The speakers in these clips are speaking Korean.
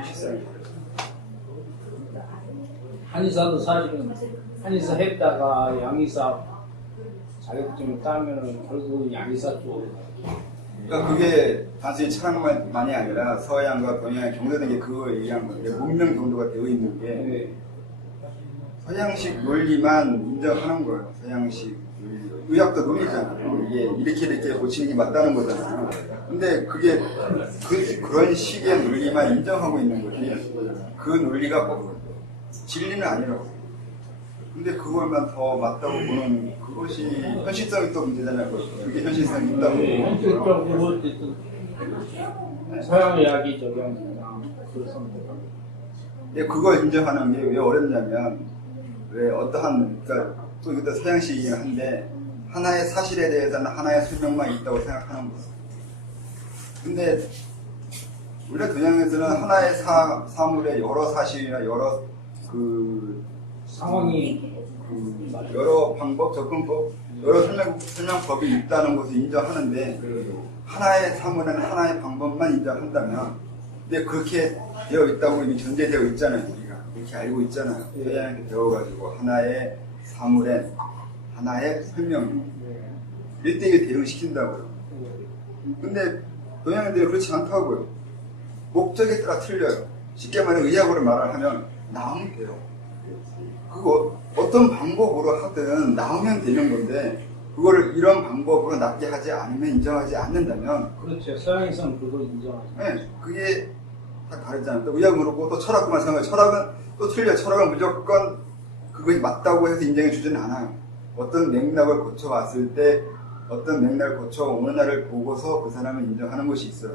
현실성이 한의사도 사실은 한의사 했다가 양의사 자격증을 따면은 결국 양의사 쪽으로 그러니까 그게 단순히 철학만이 아니라 서양과 동양의 경도된 게 그거 얘기한 건데 문명 경도가 되어 있는 게 네. 서양식 논리만 인정하는 거예요. 서양식 논리. 의학도 논리잖아요. 이게 이렇게 고치는 게 맞다는 거잖아요. 근데 그게 그런 식의 논리만 인정하고 있는 거지 그 논리가 꼭 진리는 아니라고. 근데 그걸만 더 맞다고 보는 그것이 현실성이 또 문제잖아요. 그게 현실성이 있다고. 현실적으로 어쨌든 서양의학이 적용이나 그래서 근데 그걸 인정하는 게 왜 어렵냐면 왜 어떠한 그러니까 또 이것도 서양식이긴 한데 하나의 사실에 대해서는 하나의 설명만 있다고 생각하는 거예요. 근데 원래 동양에서는 하나의 사물에 여러 사실이나 여러 그 상황이 여러 방법, 접근법, 여러 설명법이 있다는 것을 인정하는데 하나의 사물은 하나의 방법만 인정한다면 근데 그렇게 되어 있다고 이미 전제되어 있잖아요. 우리가 이렇게 알고 있잖아요. 서양한테 배워가지고 하나의 사물에 하나의 설명 일대일 대응시킨다고요. 근데 동양인들이 그렇지 않다고요. 목적에 따라 틀려요. 쉽게 말해 의학으로 말을 하면 나오면 돼요. 그거 어떤 방법으로 하든 나오면 되는 건데 그거를 이런 방법으로 낫게 하지 않으면 인정하지 않는다면 그렇죠. 서양에서는 그걸 인정하죠. 네, 그게 다 다르잖아요. 또 의학은 그렇고 또 철학만 생각해요. 철학은 또 틀려. 철학은 무조건 그것이 맞다고 해서 인정해 주지는 않아요. 어떤 맥락을 거쳐왔을 때 어떤 맥락을 거쳐 어느 날을 보고서 그 사람을 인정하는 것이 있어요.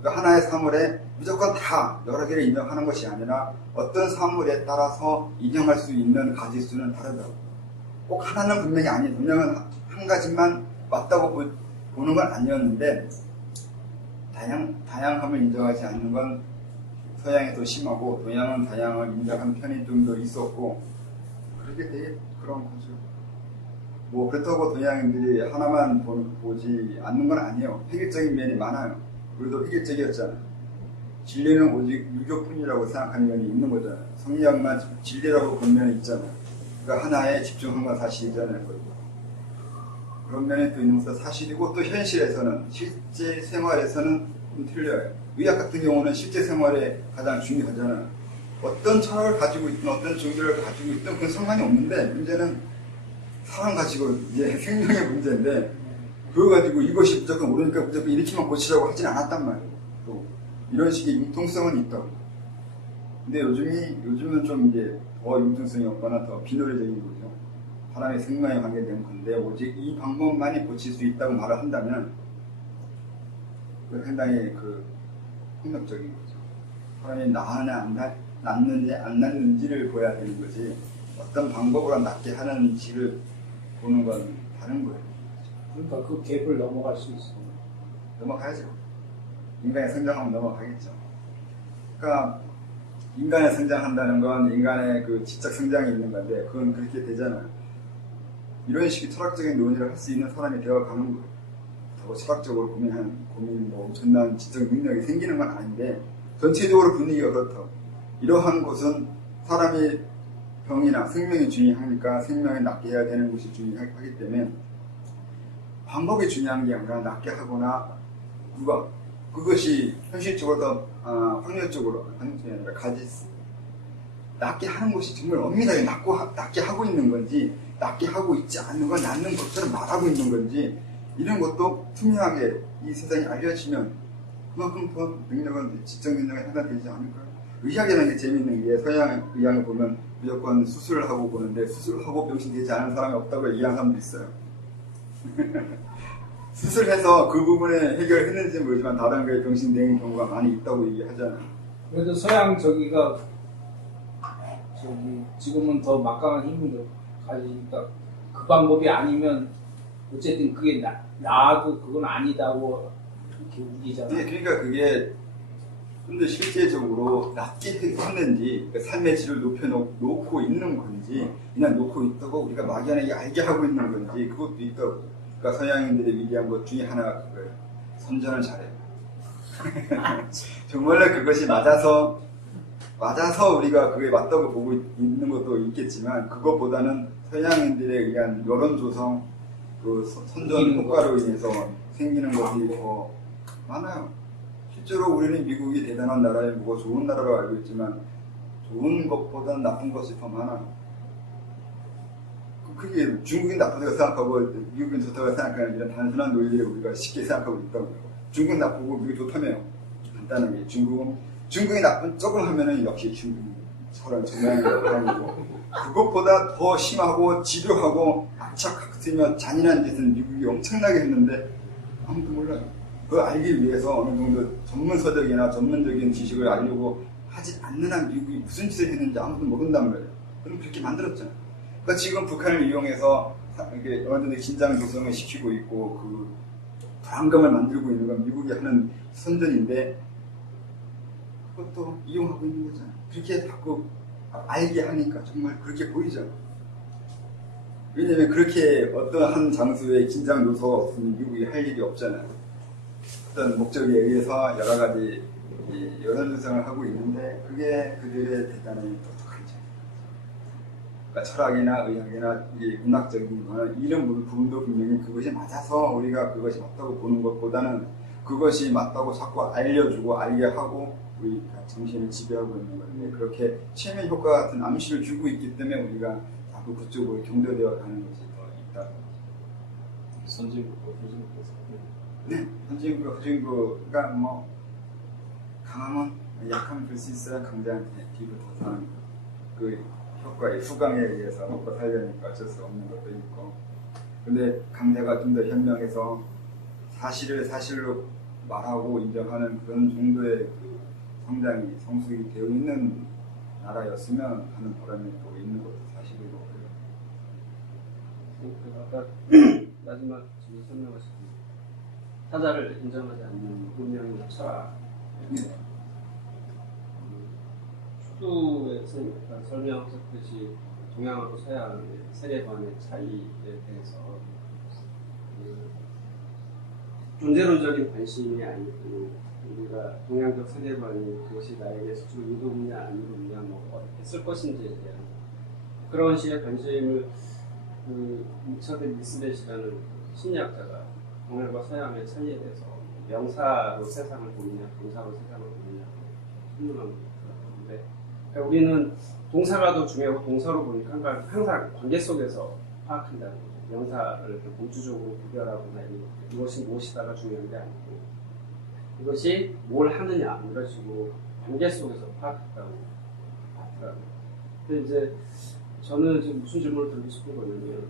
그러니까 하나의 사물에 무조건 다 여러 개를 인정하는 것이 아니라 어떤 사물에 따라서 인정할 수 있는 가지수는 다르다고. 꼭 하나는 분명히 아니에요. 분명은 한 가지만 맞다고 보는 건 아니었는데 다양함을 인정하지 않는 건 서양이 더 심하고 동양은 다양함을 인정하는 편이 좀 더 있었고 그렇게 되게 그런 거죠. 뭐 그렇다고 동양인들이 하나만 보지 않는 건 아니에요. 획일적인 면이 많아요. 우리도 획일적이었잖아요. 진리는 오직 유교뿐이라고 생각하는 면이 있는 거잖아요. 성리학만 진리라고 본 면이 있잖아요. 그러니까 하나에 집중한 건 사실이잖아요. 그런 면이 또 있는 것도 사실이고 또 현실에서는 실제 생활에서는 좀 틀려요. 의학 같은 경우는 실제 생활에 가장 중요하잖아요. 어떤 철학을 가지고 있든 어떤 종교를 가지고 있든 그건 상관이 없는데 문제는 사람 가지고 이제 생명의 문제인데 그거 가지고 이것이 무조건 옳으니까 무조건 이렇게만 고치라고 하진 않았단 말이에요. 또 이런 식의 융통성은 있다고. 근데 요즘은 좀 이제 더 융통성이 없거나 더 비논리적인 거죠. 사람의 생명에 관계된 건데 오직 이 방법만이 고칠 수 있다고 말을 한다면 그 상당히 그 폭력적인 거죠. 사람이 낫는지 안 낫는지를 보여야 되는 거지 어떤 방법으로 낫게 하는지를 보는 건 다른 거예요. 그러니까 그 갭을 넘어갈 수 있어. 넘어가야죠. 인간의 성장하면 넘어가겠죠. 그러니까 인간의 성장한다는 건 인간의 그 지적 성장이 있는 건데 그건 그렇게 되잖아요. 이런 식의 철학적인 논의를 할 수 있는 사람이 되어가는 거예요. 더 철학적으로 고민 뭐 엄청난 지적 능력이 생기는 건 아닌데 전체적으로 분위기가 그렇다고. 이러한 것은 사람이 병이나 생명이 중요하니까 생명을 낫게 해야 되는 것이 중요하기 때문에 방법이 중요한 게 아니라 낫게 하거나 그것이 현실적으로 더 확률적으로 낫게 하는 것이 정말 엄밀하게 낫게 하고 있는 건지 낫게 하고 있지 않는 건 낫는 것처럼 말하고 있는 건지 이런 것도 투명하게 이 세상에 알려지면 그만큼 더 능력은 지적 능력이 향상되지 않을까요? 의학이라는 게 재밌는 게 서양 의학을 보면 무조건 수술을 하고 보는데 수술을 하고 병신되지 않은 사람이 없다고 얘기하는 사람도 있어요. 수술해서 그 부분에 해결했는지 모르지만 다른 거에 병신된 경우가 많이 있다고 얘기하잖아요. 그래도 서양 저기가 지금은 더 막강한 힘을 가지니까 그 방법이 아니면 어쨌든 그게 나도 그건 아니다고 이렇게 우기잖아요. 네, 그러니까 그게 근데 실제적으로 낫게 했는지 그러니까 삶의 질을 높여놓고 있는 건지 그냥 놓고 있다고 우리가 막연하게 알게 하고 있는 건지 그것도 있다고. 그러니까 서양인들의 위대한 것 중에 하나가 그거예요. 선전을 잘해요. 정말로 그것이 맞아서 우리가 그게 맞다고 보고 있는 것도 있겠지만, 그것보다는 서양인들에 의한 여론 조성, 그 선전 효과로 인해서 생기는 것들이 더 많아요. 실제로 우리는 미국이 대단한 나라이고 좋은 나라로 알고 있지만, 좋은 것보다는 나쁜 것이 더 많아요. 그게 중국인 나쁘다고 생각하고 미국인 좋다고 생각하는 이런 단순한 논리를 우리가 쉽게 생각하고 있다고요. 중국은 나쁘고 미국이 좋다며요. 간단하게. 중국이 나쁜 조금 하면은 역시 중국이 서로 정상이고, 그것보다 더 심하고 지루하고 악착같으며 잔인한 짓은 미국이 엄청나게 했는데 아무도 몰라요. 그걸 알기 위해서 어느 정도 전문 서적이나 전문적인 지식을 알려고 하지 않는 한 미국이 무슨 짓을 했는지 아무도 모른단 말이에요. 그럼 그렇게 만들었잖아요. 그러니까 지금 북한을 이용해서 이게 어느 정도 긴장 조성을 시키고 있고 그 불안감을 만들고 있는 건 미국이 하는 선전인데, 그것도 이용하고 있는 거잖아요. 그렇게 자꾸 알게 하니까 정말 그렇게 보이죠. 왜냐면 그렇게 어떤 한 장소에 긴장 요소가 없으면 미국이 할 일이 없잖아요. 어떤 목적에 의해서 여러 가지 여론 조성을 하고 있는데, 그게 그들의 대단히 똑똑한 점. 그러니까 철학이나 의학이나 문학적인 거는 이런 부분도 분명히 그것이 맞아서 우리가 그것이 맞다고 보는 것보다는 그것이 맞다고 자꾸 알려주고 알게 하고 우리 정신을 지배하고 있는 건데, 그렇게 최면 효과 같은 암시를 주고 있기 때문에 우리가 자꾸 그쪽으로 경도되어 가는 것이 더 있다. 선진국과 후진국에서. 네, 선진국과 후진국가 뭐 강하면 약하면 될 수 있어야 강자한테 뒤로 더 사는 거. 그 효과의 후광에 의해서 먹고 살려니까 어쩔 수 없는 것도 있고. 근데 강자가 좀 더 현명해서 사실을 사실로 말하고 인정하는 그런 정도의 그 성장이 성숙이 되어 있는 나라였으면 하는 바람이 또 있는 것도 사실이고. 아까 마지막 지금 설명하신 타자를 인정하지 않는 문명이나 철학, 추두에서 설명하셨듯이 동양하고 서양의 세계관의 차이에 대해서 존재론적인 관심이 아니고, 우리가 동양적 세계관이 그것이 나에게 스스로 이롭냐 안 이롭냐 뭐 어떻게 쓸 것인지에 대한 그런 식의 관심을 리처드 미스벳이라는 심리학자가 동양과 서양의 차이에 대해서 명사로 세상을 보느냐 동사로 세상을 보느냐 설명한 것인데, 그러니까 우리는 동사가 더 중요하고 동사로 보니까 항상 관계 속에서 파악한다는 거죠. 명사를 이렇게 본주적으로 구별하거나 이것이 무엇이다가 중요한 게 아니고, 이것이 뭘 하느냐 이런 식으로 관계 속에서 파악했다고 하더라고요. 근데 이제 저는 지금 무슨 질문을 드리고 싶은 거냐면,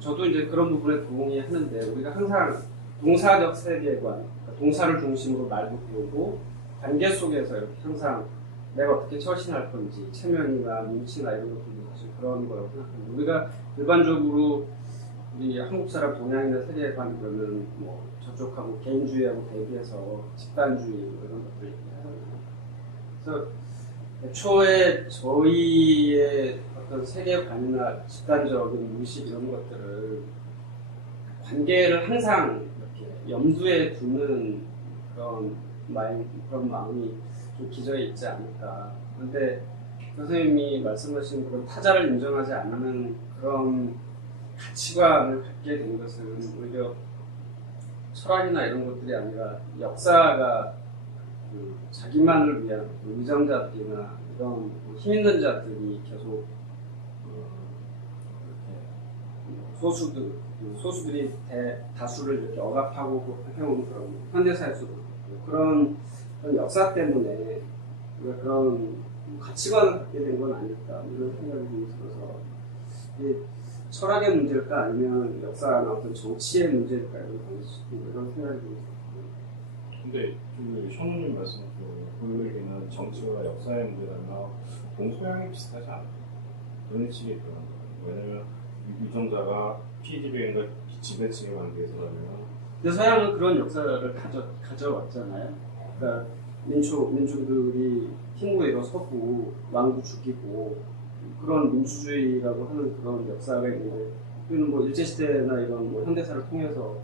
저도 이제 그런 부분에 동의하는데, 우리가 항상 동사적 세계관, 그러니까 동사를 중심으로 말도 배우고 관계 속에서 이렇게 항상 내가 어떻게 처신할 건지 체면이나 눈치나 이런 것들도 사실 그런 거라고 생각합니다. 우리가 일반적으로 우리 한국 사람 동양이나 세계관 그러면 뭐 저쪽하고 개인주의하고 대비해서 집단주의 이런 것들 얘기하잖아요. 그래서 애초에 저희의 어떤 세계관이나 집단적인 의식 이런 것들을 관계를 항상 이렇게 염두에 두는 그런 마음이 좀 기저에 있지 않을까. 그런데 선생님이 말씀하신 그런 타자를 인정하지 않는 그런 가치관을 갖게 된 것은 오히려 철학이나 이런 것들이 아니라 역사가 자기만을 위한 의정자들이나 이런 힘 있는 자들이 계속 소수들이 다수를 이렇게 억압하고 해온 그런 현대사에서도 그런 역사 때문에 우리가 그런 가치관을 갖게 된 건 아닐까 이런 생각이 들어서, 철학의 문제일까 아니면 역사나 어떤 정치의 문제일까 이런 생각이 들어요. 근데 지금 션우님 말씀하신 그에게는 정치와 역사의 문제라면 동서양이 비슷하지 않아요. 어느 측에 그런 거예요. 왜냐면 유정자가 피지배인과 지배층의 관계에서라면, 근데 서양은 그런 역사를 가져왔잖아요. 그러니까 민족들이 힘으로 일어서고 왕도 죽이고 그런 민주주의라고 하는 그런 역사가 있는데, 우리는 뭐 일제시대나 이런 뭐 현대사를 통해서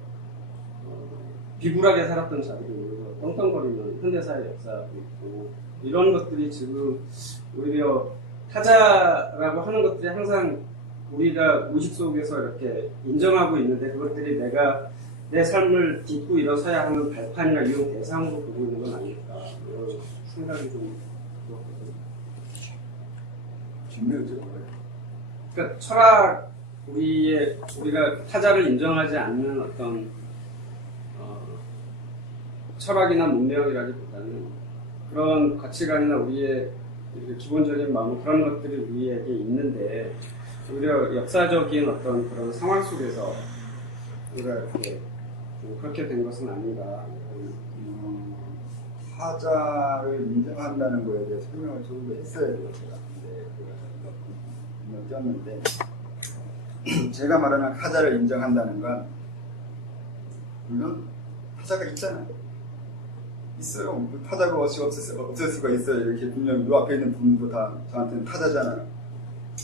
비굴하게 살았던 자들이 있는 거고, 떵떵거리는 현대사의 역사도 있고 이런 것들이 지금 오히려 타자라고 하는 것들이 항상 우리가 무의식 속에서 이렇게 인정하고 있는데 그것들이 내가 내 삶을 딛고 일어서야 하는 발판이나 이용 대상으로 보고 있는 건 아닐까 이런 생각이 좀 들었거든요. 준비를 뭐예요? 그러니까 철학 우리가 타자를 인정하지 않는 어떤 철학이나 문명이라기보다는 그런 가치관이나 우리의 기본적인 마음 그런 것들이 우리에게 있는데 오히려 역사적인 어떤 그런 상황 속에서 우리가 이렇게 좀 그렇게 된 것은 아닌가. 타자를 인정한다는 거에 대해 설명을 조금 더 했어야 돼요. 제가 근데 띄었는데 제가 말하는 타자를 인정한다는 건 물론 타자가 있잖아요. 있어요. 타자가 없을 수가 있어요. 이렇게 분명 요 앞에 있는 분도 다 저한테는 타자잖아요.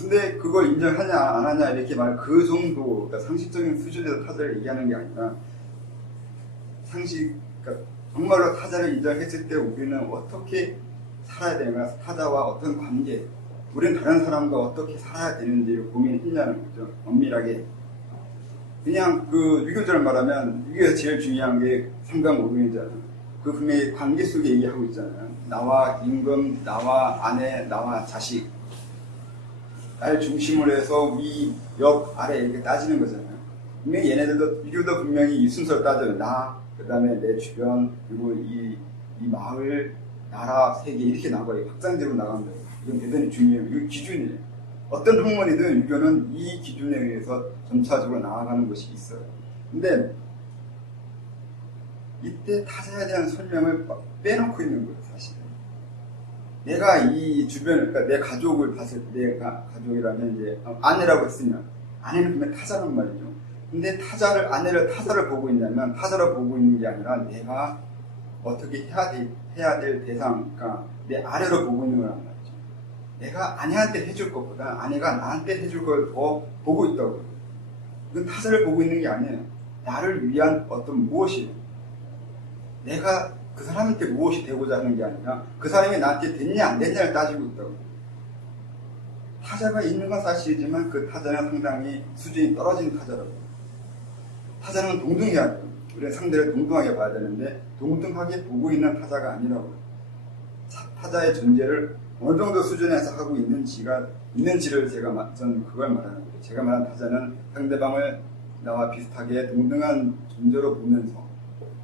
근데 그걸 인정하냐 안 하냐 이렇게 그 정도 그러니까 상식적인 수준에서 타자를 얘기하는 게 아니라 그러니까 정말로 타자를 인정했을 때 우리는 어떻게 살아야 되는가, 타자와 어떤 관계, 우리는 다른 사람과 어떻게 살아야 되는지를 고민했냐는 거죠. 엄밀하게. 그냥 그 유교적으로 말하면 유교에서 제일 중요한 게 삼강오륜이잖아요. 그 분명히 관계 속에 얘기하고 있잖아요. 나와 임금, 나와 아내, 나와 자식. 날 중심으로 해서 위, 옆, 아래 이렇게 따지는 거잖아요. 분명히 얘네들도 유교도 분명히 이 순서를 따져요. 나, 그 다음에 내 주변, 그리고 이 마을, 나라, 세계 이렇게 나가요. 확장적으로 나간다. 이건 대단히 중요해요. 이거 기준이에요. 어떤 학문이든 유교는 이 기준에 의해서 점차적으로 나아가는 것이 있어요. 근데 이때 타자에 대한 설명을 빼놓고 있는 거예요, 사실은. 내가 이 주변을, 그러니까 내 가족을 봤을 때, 내가 가족이라면 이제 아내라고 했으면, 아내는 분명 타자란 말이죠. 근데 아내를 타자를 보고 있냐면, 타자를 보고 있는 게 아니라 내가 어떻게 해야 될 대상, 그러니까 내 아래로 보고 있는 거란 말이죠. 내가 아내한테 해줄 것보다 아내가 나한테 해줄 걸 더 보고 있다고요. 이건 타자를 보고 있는 게 아니에요. 나를 위한 어떤 무엇이에요. 내가 그 사람한테 무엇이 되고자 하는 게 아니라 그 사람이 나한테 됐냐 안 됐냐를 따지고 있다고. 타자가 있는 건 사실이지만 그 타자는 상당히 수준이 떨어진 타자라고. 타자는 동등해야 돼요. 우리는 상대를 동등하게 봐야 되는데 동등하게 보고 있는 타자가 아니라고. 타자의 존재를 어느 정도 수준에서 하고 있는지를 저는 그걸 말하는 거예요. 제가 말한 타자는 상대방을 나와 비슷하게 동등한 존재로 보면서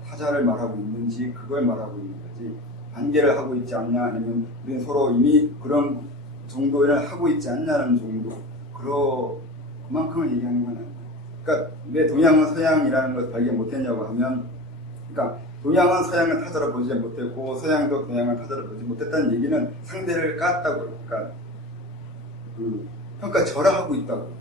타자를 말하고 있는지 그걸 말하고 있는 거지 관계를 하고 있지 않냐 아니면 우리는 서로 이미 그런 정도를 하고 있지 않냐는 정도 그만큼을 얘기하는 건 아니에요. 그러니까 왜 동양은 서양이라는 것을 발견 못했냐고 하면 그러니까 동양은 서양을 타자로 보지 못했고 서양도 동양을 타자로 보지 못했다는 얘기는 상대를 깠다고 그러니까 평가절하하고 있다고.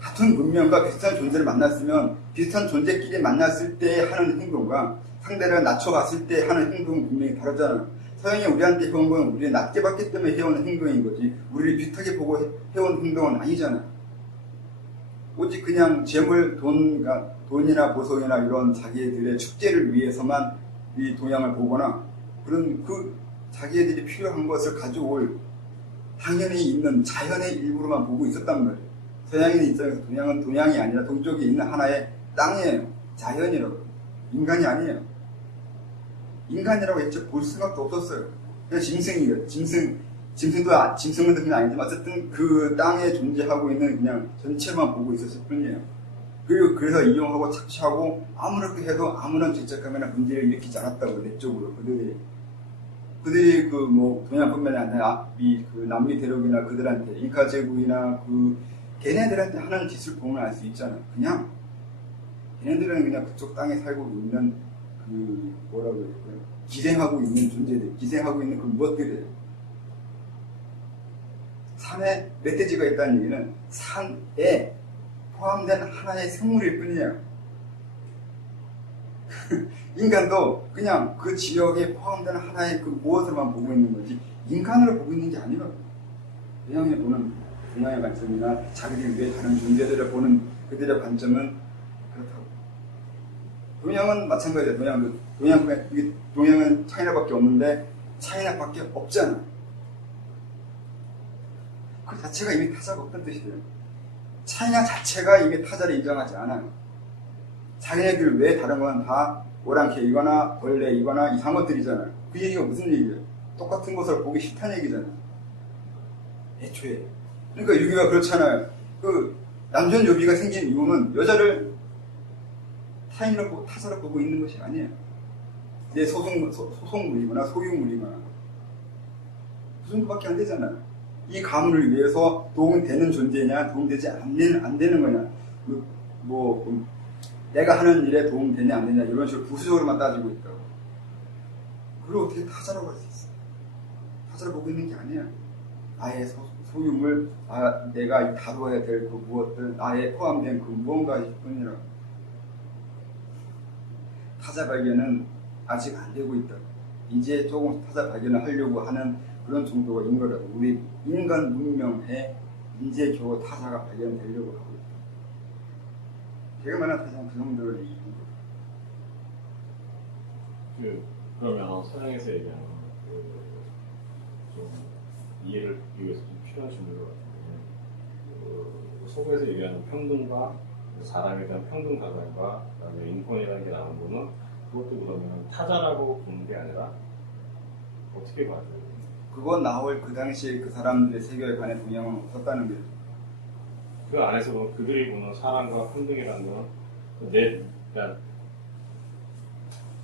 같은 문명과 비슷한 존재를 만났으면 비슷한 존재끼리 만났을 때 하는 행동과 상대를 낮춰봤을 때 하는 행동은 분명히 다르잖아요. 서양이 우리한테 해온 건 우리를 낮게 봤기 때문에 해온 행동인 거지 우리를 비슷하게 보고 해온 행동은 아니잖아요. 오직 그냥 재물, 돈이나 보석이나 이런 자기들의 축제를 위해서만 이 동양을 보거나 그런 그 자기들이 필요한 것을 가져올 당연히 있는 자연의 일부로만 보고 있었단 말이에요. 서양인의 입장에서 동양은 동양이 아니라 동쪽에 있는 하나의 땅이에요. 자연이라고. 인간이 아니에요. 인간이라고 애초에 볼 수밖에 없었어요. 그냥 짐승이에요. 짐승은 그냥 아니지만 어쨌든 그 땅에 존재하고 있는 그냥 전체만 보고 있었을 뿐이에요. 그리고 그래서 이용하고 착취하고 아무렇게 해도 아무런 죄책감이나 문제를 일으키지 않았다고 내적으로 그들이 동양뿐만이 아니라 남미 대륙이나 그들한테 잉카 제국이나 걔네들한테 하는 짓을 보면 알 수 있잖아요. 그냥 걔네들은 그냥 그쪽 땅에 살고 있는 기생하고 있는 존재들, 기생하고 있는 그 무엇들이에요. 산에 멧돼지가 있다는 얘기는 산에 포함된 하나의 생물일 뿐이에요. 인간도 그냥 그 지역에 포함된 하나의 그 무엇을만 보고 있는 거지 인간으로 보고 있는 게 아니라고. 동양에 보는 동양의 관점이나 자기들 위에 다른 존재들을 보는 그들의 관점은 그렇다고. 동양은 마찬가지예요. 동양은 차이나밖에 없는데 차이나밖에 없잖아. 그 자체가 이미 타자가 없다는 뜻이에요. 차이나 자체가 이미 타자를 인정하지 않아요. 자기네들 외 다른 건 다 오랑캐이거나 벌레이거나 이상한 것들이잖아요. 그 얘기가 무슨 얘기예요? 똑같은 것을 보기 싫다는 얘기잖아요. 애초에. 그러니까 유기가 그렇잖아요. 그 남존 유비가 생긴 이유는 여자를 타인으로 보고 타자로 보고 있는 것이 아니에요. 내 소속물이거나 소유물이거나 그 정도밖에 안 되잖아요. 이 가문을 위해서 도움되는 존재냐 도움되지 안 되는 거냐 내가 하는 일에 도움되냐 안 되냐 이런 식으로 부수적으로만 따지고 있다고. 그걸 어떻게 타자라고 할 수 있어요? 타자로 보고 있는 게 아니에요. 나의 소유물, 내가 다루어야 될 그 무엇들, 나에 포함된 그 무언가일 뿐이라고. 타자 발견은 아직 안 되고 있다. 이제 조금 타자 발견을 하려고 하는 그런 정도가 인 거라고. 우리 인간 문명에 이제 겨우 타자가 발견되려고 하고 있다. 제가 말한 타자는 그 정도를 얘기하는 거예요. 그러면 서양에서 얘기하는 좀 이해를 돕기 위해서 좀 필요한 질문인 것 같은데, 서구에서 얘기하는 평등과 사람에 대한 평등 가설과 그다음에 인권이라는 게 나온 거는 그것도 그러면 타자라고 보는 게 아니라 어떻게 봐야 돼요? 그거 나올 그 당시에 그 사람들의 세계관에 동양은 없었다는 거죠. 그 안에서 그들이 보는 사랑과 평등이라는 건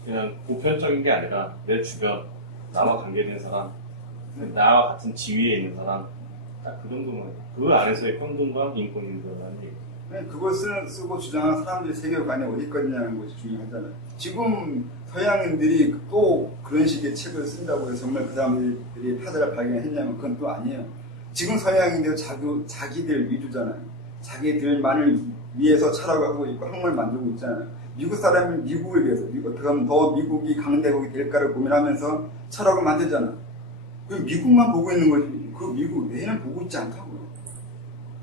그냥 보편적인 게 아니라 내 주변, 나와 관계된 사람, 나와 같은 지위에 있는 사람, 딱 그 정도만. 그 안에서의 평등과 인권이 있다는 얘기. 그걸 쓰고 주장하는 사람들의 세계관이 어디까지냐는 것이 중요하잖아요. 지금 서양인들이 또 그런 식의 책을 쓴다고 해서 정말 그 사람들이 타자를 발견했냐면 그건 또 아니에요. 지금 서양인들 자기들 위주잖아요. 자기들만을 위해서 철학을 하고 있고 학문을 만들고 있잖아요. 미국 사람이 미국을 위해서 어떻게 하면 더 미국이 강대국이 될까를 고민하면서 철학을 만들잖아. 그 미국만 보고 있는 거지 그 미국 외에는 보고 있지 않다고요.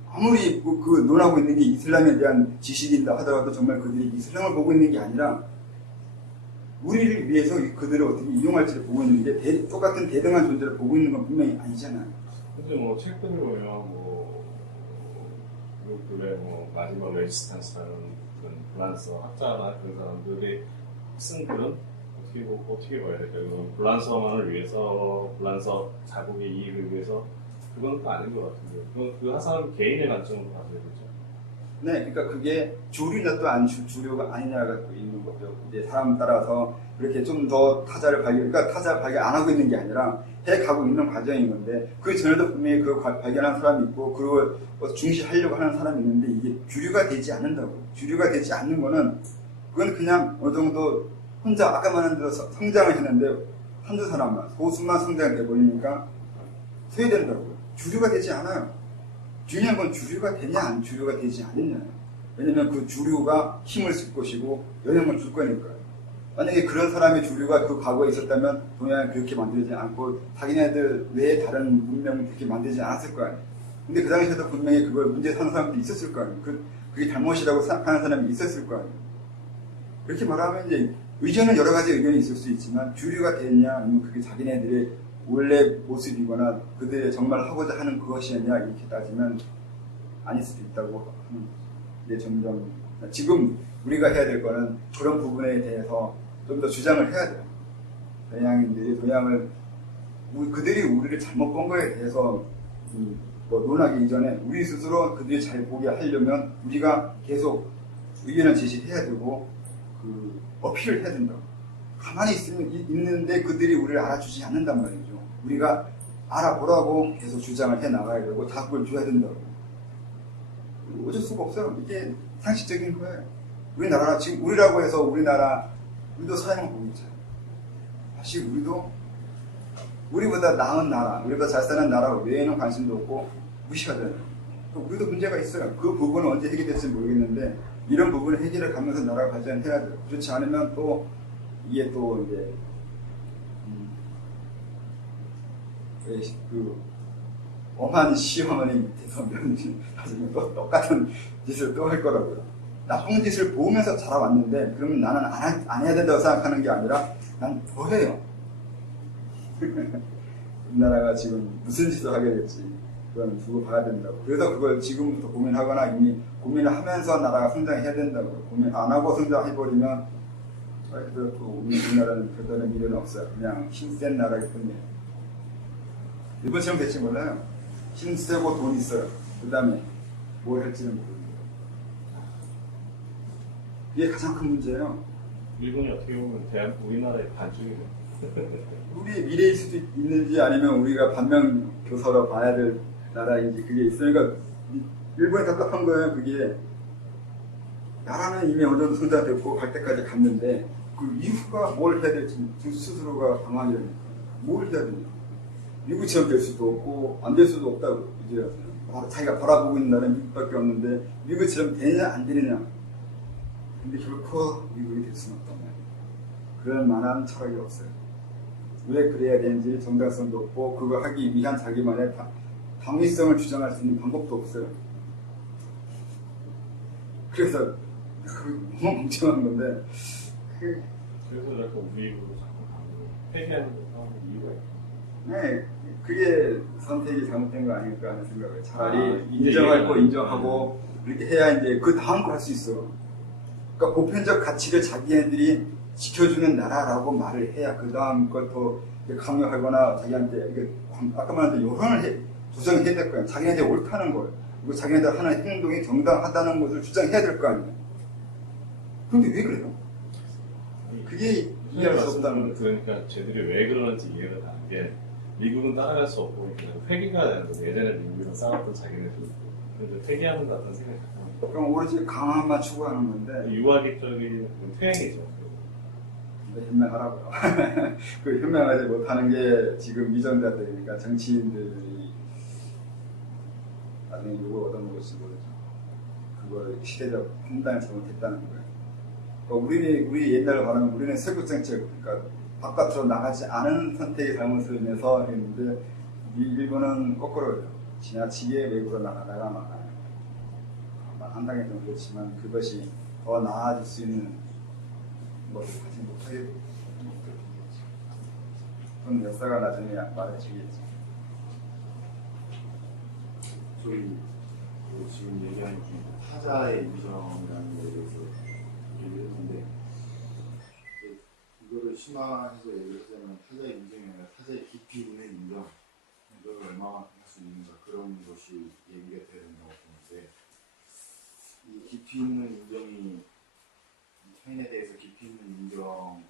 아무리 그 논하고 있는 게 이슬람에 대한 지식인다 하더라도 정말 그들이 이슬람을 보고 있는 게 아니라 우리를 위해서 그들을 어떻게 이용할지를 보고 있는데 똑같은 대등한 존재를 보고 있는 건 분명히 아니잖아요. 근데 뭐 책들을 보면 미국들의 마지막 레지스탄스라는 그런 프랑스 학자나 그런 사람들이 쓴 글은 어떻게 봐야 될까요? 불란서만을 위해서, 불란서 자국의 이익을 위해서 그건 또 아닌 것 같은데 그건 그 사람 개인의 관점으로 봐야 되겠죠. 네, 그러니까 그게 주류냐 또 주류가 아니냐가 또 있는 거죠. 이제 사람 따라서 그렇게 좀 더 타자를 그러니까 타자 발견 안 하고 있는 게 아니라 해 가고 있는 과정인 건데 그 전에도 분명히 그 발견한 사람이 있고 그걸 중시하려고 하는 사람이 있는데 이게 주류가 되지 않는다고. 주류가 되지 않는 거는 그건 그냥 어느 정도 혼자 아까 말한 대로 성장을 했는데 한두 사람만 소수만 성장돼 버리니까 소외된다고요. 주류가 되지 않아요. 중요한 건 주류가 되냐 안 주류가 되지 않느냐. 왜냐면 그 주류가 힘을 쓸 것이고 영향을 줄 거니까요. 만약에 그런 사람의 주류가 그 과거에 있었다면 동양을 그렇게 만들지 않고 자기네들 외에 다른 문명을 그렇게 만들지 않았을 거 아니에요. 근데 그 당시에도 분명히 그걸 문제 사는 사람들이 있었을 거 아니에요. 그게 잘못이라고 생각하는 사람이 있었을 거 아니에요. 그렇게 말하면 이제 의견은 여러 가지 의견이 있을 수 있지만 주류가 됐냐 아니면 그게 자기네들의 원래 모습이거나 그들의 정말 하고자 하는 그것이었냐 이렇게 따지면 아닐 수도 있다고 하는 거죠. 근데 점점 지금 우리가 해야 될 거는 그런 부분에 대해서 좀 더 주장을 해야 돼요. 동양인들이 그들이 우리를 잘못 본 거에 대해서 논하기 이전에 우리 스스로 그들이 잘 보게 하려면 우리가 계속 의견을 제시해야 되고 어필을 해야 된다고. 가만히 있는데 그들이 우리를 알아주지 않는단 말이죠. 우리가 알아보라고 계속 주장을 해 나가야 되고 답을 줘야 된다고. 어쩔 수가 없어요. 이게 상식적인 거예요. 우리나라 지금 우리라고 해서 우리도 서양을 보고 있잖아요. 사실 우리도 우리보다 나은 나라, 우리보다 잘 사는 나라 외에는 관심도 없고 무시하잖아요. 우리도 문제가 있어요. 그 부분은 언제 해결될지 모르겠는데 이런 부분을 해결해 가면서 나라가 발전해야 돼요. 그렇지 않으면 또 이게 또 이제 엄한 시어머니 밑에서 나중에 또 똑같은 짓을 또 할 거라고요. 나쁜 짓을 보면서 자라왔는데 그러면 나는 안 해야 된다고 생각하는 게 아니라 난 더 해요. 우리나라가 지금 무슨 짓을 하게 될지 그건 두고 봐야 된다고. 그래서 그걸 지금부터 고민하거나 이미 고민을 하면서 나라가 성장해야 된다고. 고민 안 하고 성장해버리면 그래도 또 우리나라는 별다른 미래는 없어요. 그냥 힘센 나라기 때문에. 일본처럼 될지 몰라요. 힘세고 돈 있어요. 그 다음에 뭘 할지는 모르는 거예요. 그게 가장 큰 문제예요. 일본이 어떻게 보면 우리나라의 반중이에요. 우리의 미래일 수도 있는지 아니면 우리가 반면 교사로 봐야 될 나라인지 그게 있으니까 일본이 답답한 거예요. 그게 나라는 이미 어느 정도 성장됐고 갈 때까지 갔는데 그 이후가 뭘 해야 될지 스스로가 방황이라니까. 뭘 해야 되냐. 미국처럼 될 수도 없고 안 될 수도 없다고 이제 자기가 바라보고 있는 나라는 미국밖에 없는데 미국처럼 되냐 안 되느냐. 근데 결코 미국이 될 수는 없단 말이에요. 그럴 만한 철학이 없어요. 왜 그래야 되는지 정당성도 없고 그거 하기 위한 자기만의 당위성을 주장할 수 있는 방법도 없어요. 그래서 너무 멍청한 건데 그래서 자꾸 우익으로 자꾸 가고 회귀하는 이유가 있고. 네, 그게 선택이 잘못된 거 아닐까 하는 생각을 차라리 인정할 거 인정하고 그렇게 해야 이제 그 다음 거 할 수 있어. 그러니까 보편적 가치를 자기네들이 지켜주는 나라라고 말을 해야 그 다음 걸 더 강요하거나 자기한테 이게 아까 말한 여론을 조성해야 될 거야. 자기네들 옳다는 걸. 그리고 자기네들 하는 행동이 정당하다는 것을 주장해야 될 거 아니야. 그런데 왜 그래요? 그게 이해할 수 없다는 거예요. 그러니까 쟤들이 왜 그러는지 이해가 가는 게 미국은 따라갈 수 없고 그냥 회귀가 되는 거죠. 예전에 미국이랑 싸웠던 자기네들 그래서 회귀하는 것 같다는 생각이 들어요. 그럼 오로지 강함만 추구하는 건데 유아기적인 퇴행이죠. 현명하라고요. 그 현명하지 못하는 게 지금 미전자들이니까 정치인들이 나중에 욕을 얻어먹을지 모르죠. 그걸 시대적 판단을 잘못했다는 거예요. 그러니까 우리 옛날에 말하면 우리는 세국 정책, 그러니까 바깥으로 나가지 않은 선택의 잘못을 인해서 했는데 일본은 거꾸로예요. 지나치게 외국으로 나가만 안 당해도 그렇지만 그것이 더 나아질 수 있는 것을 가지 못하게 되겠죠. 그건 역사가 나중에 말해주겠죠. 저희 지금 얘기하는 중에 타자의 인정이라는 거에 대해서 얘기를 했는데 이거를 심화해서 얘기를 하자면 타자의 인정이 아니라 타자의 깊이 있는 인정 이걸 얼마만큼 할 수 있는가 그런 것이 얘기가 돼야 된다고 보는데 이 깊이 있는 인정이 타인에 대해서 깊이 있는 인정을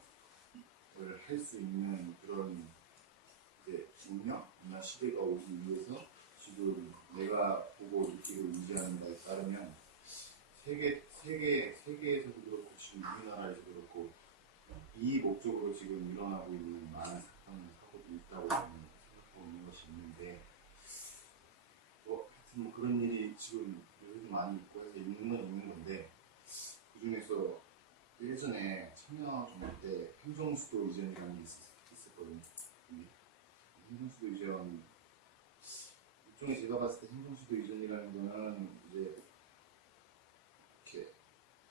할 수 있는 그런 이제 운명이나 시대가 오기 위해서 지금 내가 보고 느끼고 인지하는 바에 따르면 세계에서도 그렇고 지금 우리나라에서도 그렇고 이 목적으로 지금 일어나고 있는 많은 사건이 있다고 생각하고 있는 것이 있는데 하여튼 뭐 그런 일이 지금 요즘 많이 있고 해서 있는 건 있는 건데 그 중에서 예전에 청년정부 때 행정수도 이전이라는 게 있었거든요. 행정수도 이전 일종의 제가 봤을 때 행정수도 이전이라는 거는 이제 이렇게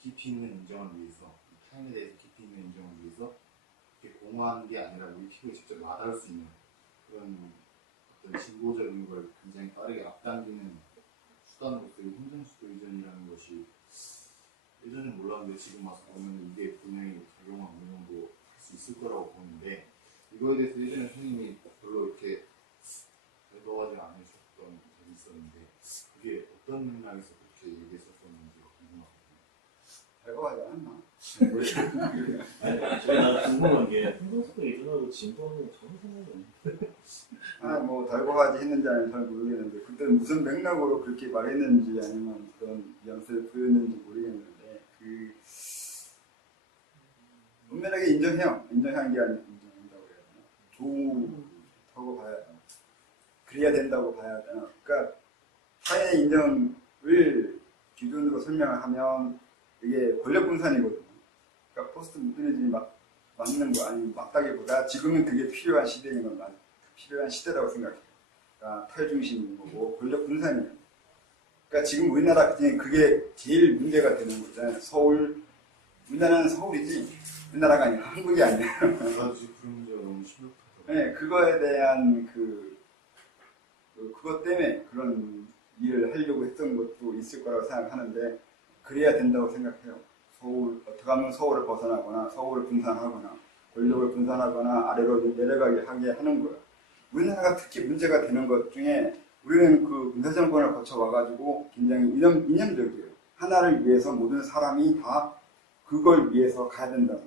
깊이 있는 인정을 위해서 타인에 대해서 깊이 있는 인정을 위해서 이렇게 공허한 게 아니라 우리 피부에 직접 와닿을 수 있는 그런 어떤 진보적인 걸 굉장히 빠르게 앞당기는 수단으로서 이 행정수도 이전이라는 것이 예전엔 몰랐는데 지금 와서 보면 이게 분명히 작용한 운영도 할 수 있을 거라고 보는데 이거에 대해서 예전에 선생님이 별로 이렇게 넓어가지 않으셨던 적이 있었는데 그게 어떤 맥락에서 그렇게 얘기했었는지가 궁금하거든요. 달고하지 않나? 아니, 제가 궁금한 게 행정수도 예전하고 진보는 전혀 상관이 없는데 뭐 달고하지 했는지 아니면 잘 모르겠는데 그때 무슨 맥락으로 그렇게 말했는지 아니면 그런 연세를 보였는지 모르겠는데 분명하게 인정해요. 인정한 게 아니고 인정한다고 해야 되나? 좋다고 봐야 되나? 그래야 된다고 봐야 되나? 그러니까 타인의 인정을 기준으로 설명을 하면 이게 권력 분산이거든요. 그러니까 포스트 모더니즘이 맞는 거 아니면 맞다기보다 지금은 그게 필요한 시대인 건 필요한 시대라고 생각해요. 그러니까 타의 중심인 거고 권력 분산이에요. 그러니까 지금 우리나라 같은 그게 제일 문제가 되는 거잖아요. 우리나라는 서울이지 우리나라가 아니라 한국이 아니야. 나도 지금 그런 문제가 너무 심각하다. 네, 그거에 대한 그것 때문에 그런 일을 하려고 했던 것도 있을 거라고 생각하는데 그래야 된다고 생각해요. 어떻게 하면 서울을 벗어나거나 서울을 분산하거나 권력을 분산하거나 아래로 내려가게 하게 하는 거예요. 우리나라가 특히 문제가 되는 것 중에 우리는 그 군사정권을 거쳐와가지고 굉장히 이념적이에요. 하나를 위해서 모든 사람이 다 그걸 위해서 가야 된다고.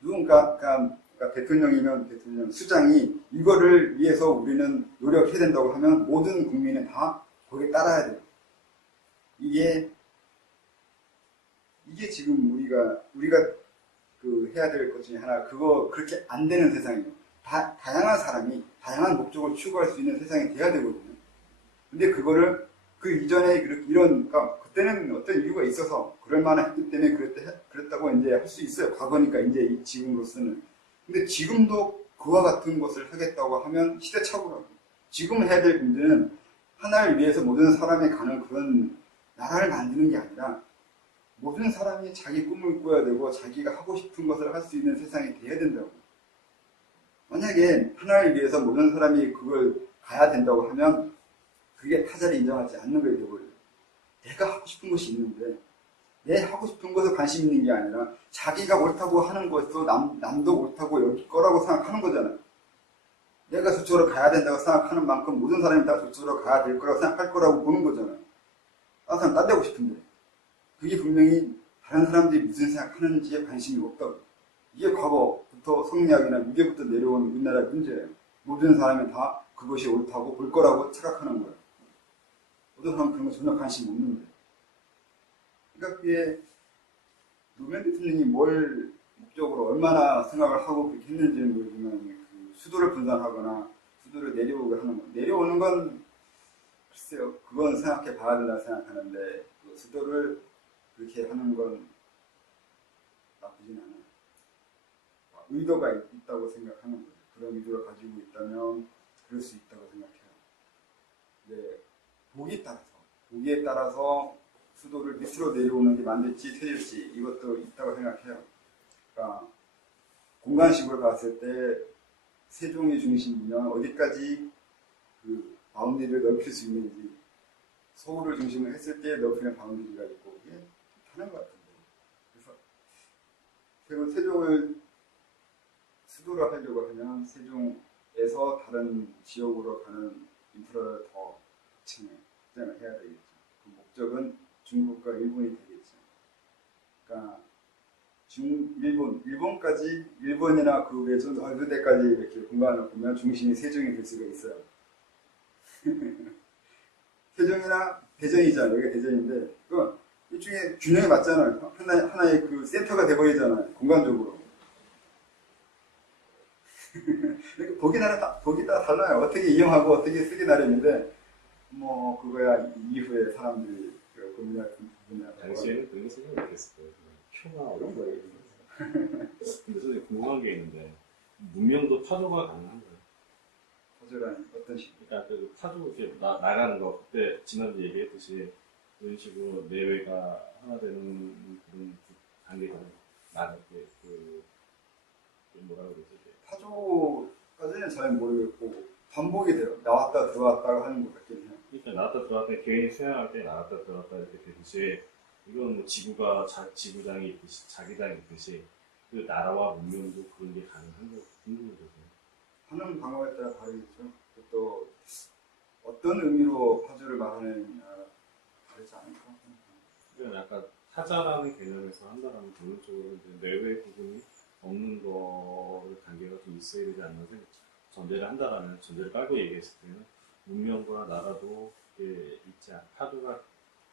그러니까 대통령이면 대통령, 수장이 이거를 위해서 우리는 노력해야 된다고 하면 모든 국민은 다 거기에 따라야 돼요. 이게 지금 우리가 해야 될 것 중에 하나, 그렇게 안 되는 세상이에요. 다양한 사람이 다양한 목적을 추구할 수 있는 세상이 돼야 되거든요. 근데 그거를 그 이전에 그러니까 그때는 어떤 이유가 있어서 그럴 만했기 때문에 그랬다고 이제 할 수 있어요. 과거니까 이제 지금으로서는. 근데 지금도 그와 같은 것을 하겠다고 하면 시대착오라고. 지금 해야 될 문제는 하나를 위해서 모든 사람이 가는 그런 나라를 만드는 게 아니라 모든 사람이 자기 꿈을 꿔야 되고 자기가 하고 싶은 것을 할 수 있는 세상이 돼야 된다고. 만약에 하나를 위해서 모든 사람이 그걸 가야 된다고 하면 그게 타자를 인정하지 않는 게 되어버려요. 내가 하고 싶은 것이 있는데 내 하고 싶은 것에 관심 있는 게 아니라 자기가 옳다고 하는 것도 남도 옳다고 여길 거라고 생각하는 거잖아요. 내가 저쪽으로 가야 된다고 생각하는 만큼 모든 사람이 다 저쪽으로 가야 될 거라고 생각할 거라고 보는 거잖아요. 다른 사람 딴 데고 싶은데 그게 분명히 다른 사람들이 무슨 생각하는지에 관심이 없다고. 이게 과거부터 성리학이나 미래부터 내려온 우리나라의 문제예요. 모든 사람이 다 그것이 옳다고 볼 거라고 착각하는 거예요. 어떤 사람은 그런 거 전혀 관심 없는데. 그러니까 그게 노무현 대통령이 뭘 목적으로 얼마나 생각을 하고 그렇게 했는지는 모르지만 수도를 분산하거나 수도를 내려오게 하는 거. 내려오는 건 글쎄요. 그건 생각해 봐야 된다고 생각하는데 그 수도를 그렇게 하는 건 나쁘진 않아요. 의도가 있다고 생각하는 거죠. 그런 의도를 가지고 있다면 그럴 수 있다고 생각해요. 네, 보기에 따라서 수도를 밑으로 내려오는 게 맞을지 틀릴지 이것도 있다고 생각해요. 그러니까 공간식으로 봤을 때 세종의 중심이면 어디까지 그 바운드리를 넓힐 수 있는지 서울을 중심으로 했을 때 넓히는 바운드리가 있고 이게 다른 것 같은데. 그래서 세종을 수도로 하려고 하면 세종에서 다른 지역으로 가는 인프라를 더 확장을 해야 되겠죠. 그 목적은 중국과 일본이 되겠죠. 그러니까 일본이나 그 외에 좀 넓은 데까지 이렇게 공간을 보면 중심이 세종이 될 수가 있어요. 세종이나 대전이잖아요. 여기가 대전인데, 일종의 균형이 맞잖아요. 하나의 그 센터가 돼버리잖아요. 공간적으로. 그러니까 보기 따라 달라요. 어떻게 이용하고 어떻게 쓰기 나름인데, 그거야 이후에 사람들이 고민할 부분이야. 당시에는 그런 게 생각이 못했을 거예요. 표가 이런 거예요. 근데 선생님 궁금한 게 있는데, 문명도 파조가 가능한 거예요? 파조란 어떤 식으로? 그러니까 그 파조 이렇게 나가는 거, 그때 지난주 얘기했듯이 그런 식으로 내외가 하나 되는 그런 단계가 나갈 때 뭐라 그러지? 파조까지는 잘 모르겠고 반복이 돼요. 나왔다 들어왔다 하는 것 같긴 해요. 그러니까 나왔다 들어왔다 개인이 수행할 때 나왔다 들어왔다 이렇게 되듯이 이건 뭐 지구가 지구장이 있듯이 자기장이 있듯이 그 나라와 문명도 그런 게 가능한 거 궁금해요. 하는 방법에 따라 다르겠죠. 또 어떤 의미로 파조를 말하느냐 다르지 않을까? 그러니까 약간 타자라는 개념에서 한다라면 본능적으로 이제 내외 부분이 없는 거를 단계가 좀 있어야 되지 않나 생각. 전제를 한다라면 전제를 깔고 얘기했을 때는 문명과 나라도 있지 파도가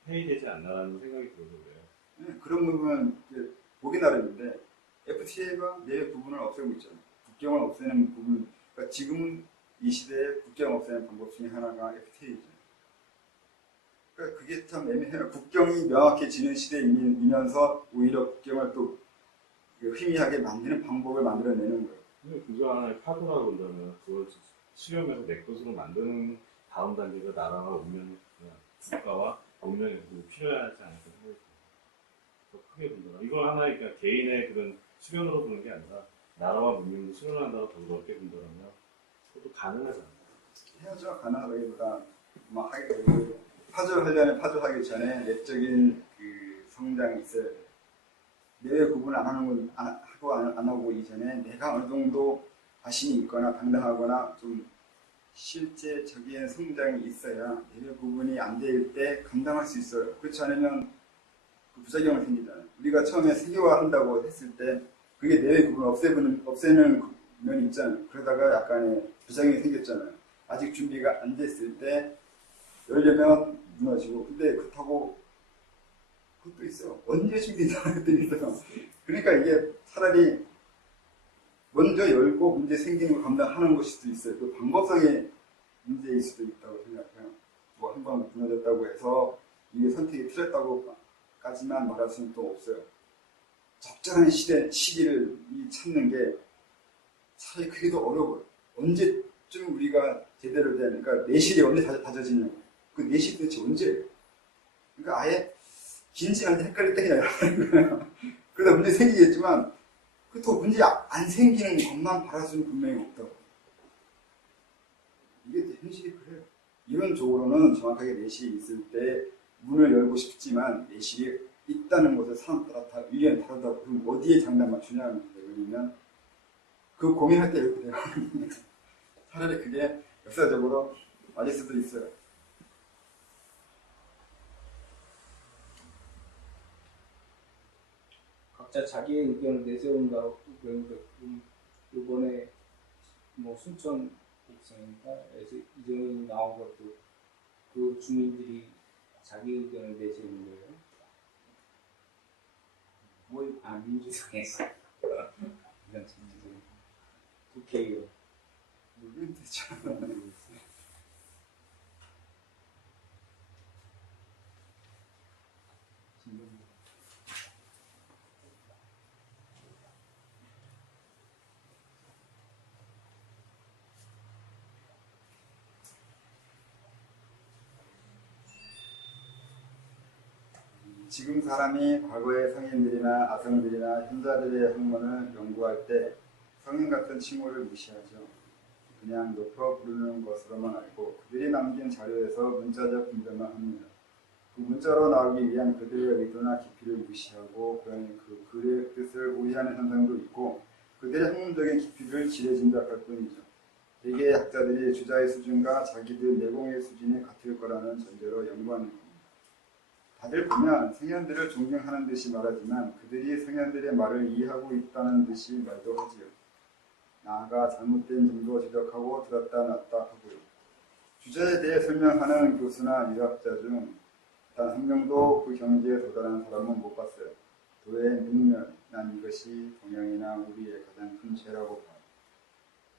해이되지 않나라는 생각이 들어서 그래요. 네, 그런 부분은 보기 나름인데 FTA가 내 부분을 없애고 있잖아요. 국경을 없애는 부분. 그러니까 지금 이 시대에 국경 없애는 방법 중에 하나가 FTA죠. 그러니까 그게 참 애매해요. 국경이 명확해지는 시대이면서 오히려 국경을 또 희미하게 만드는 방법을 만들어내는 거예요. 근데 그거 하나의 파도라고 한다면 그걸 수렴해서 내 것으로 만드는 다음 단계가 나라와 운명이 국가와 문명이 필요하지 않을까 생각이 듭니다. 더 크게 본다. 이걸 하나의 그냥 개인의 그런 수련으로 보는 게 아니라 나라와 문명을 수련한다고 더 넓게 본다면 그것도 가능하잖아요. 해야죠. 가능하다기보다 막 하기 파조하려면 파조하기 전에 내적인 그 성장이 있어야 돼. 내외 구분 안 하는 건 하고 안 하고 이전에 내가 어느 정도 자신이 있거나 당당하거나 좀 실제적인 성장이 있어야 내외 구분이 안 될 때 감당할 수 있어요. 그렇지 않으면 그 부작용이 생기잖아요. 우리가 처음에 세계화한다고 했을 때 그게 내외 구분 없애는 면이 있잖아요. 그러다가 약간의 부작용이 생겼잖아요. 아직 준비가 안 됐을 때 열려면 무너지고, 근데 그렇다고 그것도 있어요. 언제 준비되는 것들이 있어요. 그러니까 이게 차라리 먼저 열고 문제 생기는 걸 감당하는 것일 수도 있어요. 그 방법상의 문제일 수도 있다고 생각해요. 뭐 한 번 무너졌다고 해서 이게 선택이 필요했다고까지만 말할 수는 또 없어요. 적절한 시기를 찾는 게 차라리 그게 더 어려워요. 언제쯤 우리가 제대로 되니까 내실이 언제 다져지냐고. 그 내실이 도대체 언제예요? 그러니까 아예 긴지 안지 헷갈릴 때가 나는 거예요. 그러다 문제 생기겠지만 그렇다고 문제 안 생기는 것만 바랄 수는 분명히 없다고. 이게 현실이 그래요. 이론적으로는 정확하게 내실이 있을 때 문을 열고 싶지만 내실이 있다는 것을 사람 따라 다 의견이 다르다고. 그럼 어디에 장단 맞추냐는 거예요. 그러면 그 고민할 때 이렇게 돼요. 차라리 그게 역사적으로 맞을 수도 있어요. 각자 자기의 의견을 내세운다고 그러니까 이번에 뭐 순천 복성인가에서 이정현이 나온 것도 그 주민들이 자기 의견을 내세우는 거예요. 민주당에서 이런 민주당 국회의원 모르겠죠. 지금 사람이 과거의 성인들이나 아성들이나 현자들의 학문을 연구할 때 성인 같은 칭호를 무시하죠. 그냥 높여 부르는 것으로만 알고 그들이 남긴 자료에서 문자적 분별만 합니다. 그 문자로 나오기 위한 그들의 의도나 깊이를 무시하고 그 글의 뜻을 오해하는 현상도 있고 그들의 학문적인 깊이를 지레 짐작할 뿐이죠. 대개의 학자들이 주자의 수준과 자기들 내공의 수준이 같을 거라는 전제로 연구하는 겁니다. 다들 보면 성현들을 존경하는 듯이 말하지만 그들이 성현들의 말을 이해하고 있다는 듯이 말도 하지요. 나아가 잘못된 점도 지적하고 들었다 놨다 하고요. 주제에 대해 설명하는 교수나 유학자 중 단 한 명도 그 경지에 도달한 사람은 못 봤어요. 도의 능멸, 난 이것이 동양이나 우리의 가장 큰 죄라고 봐요.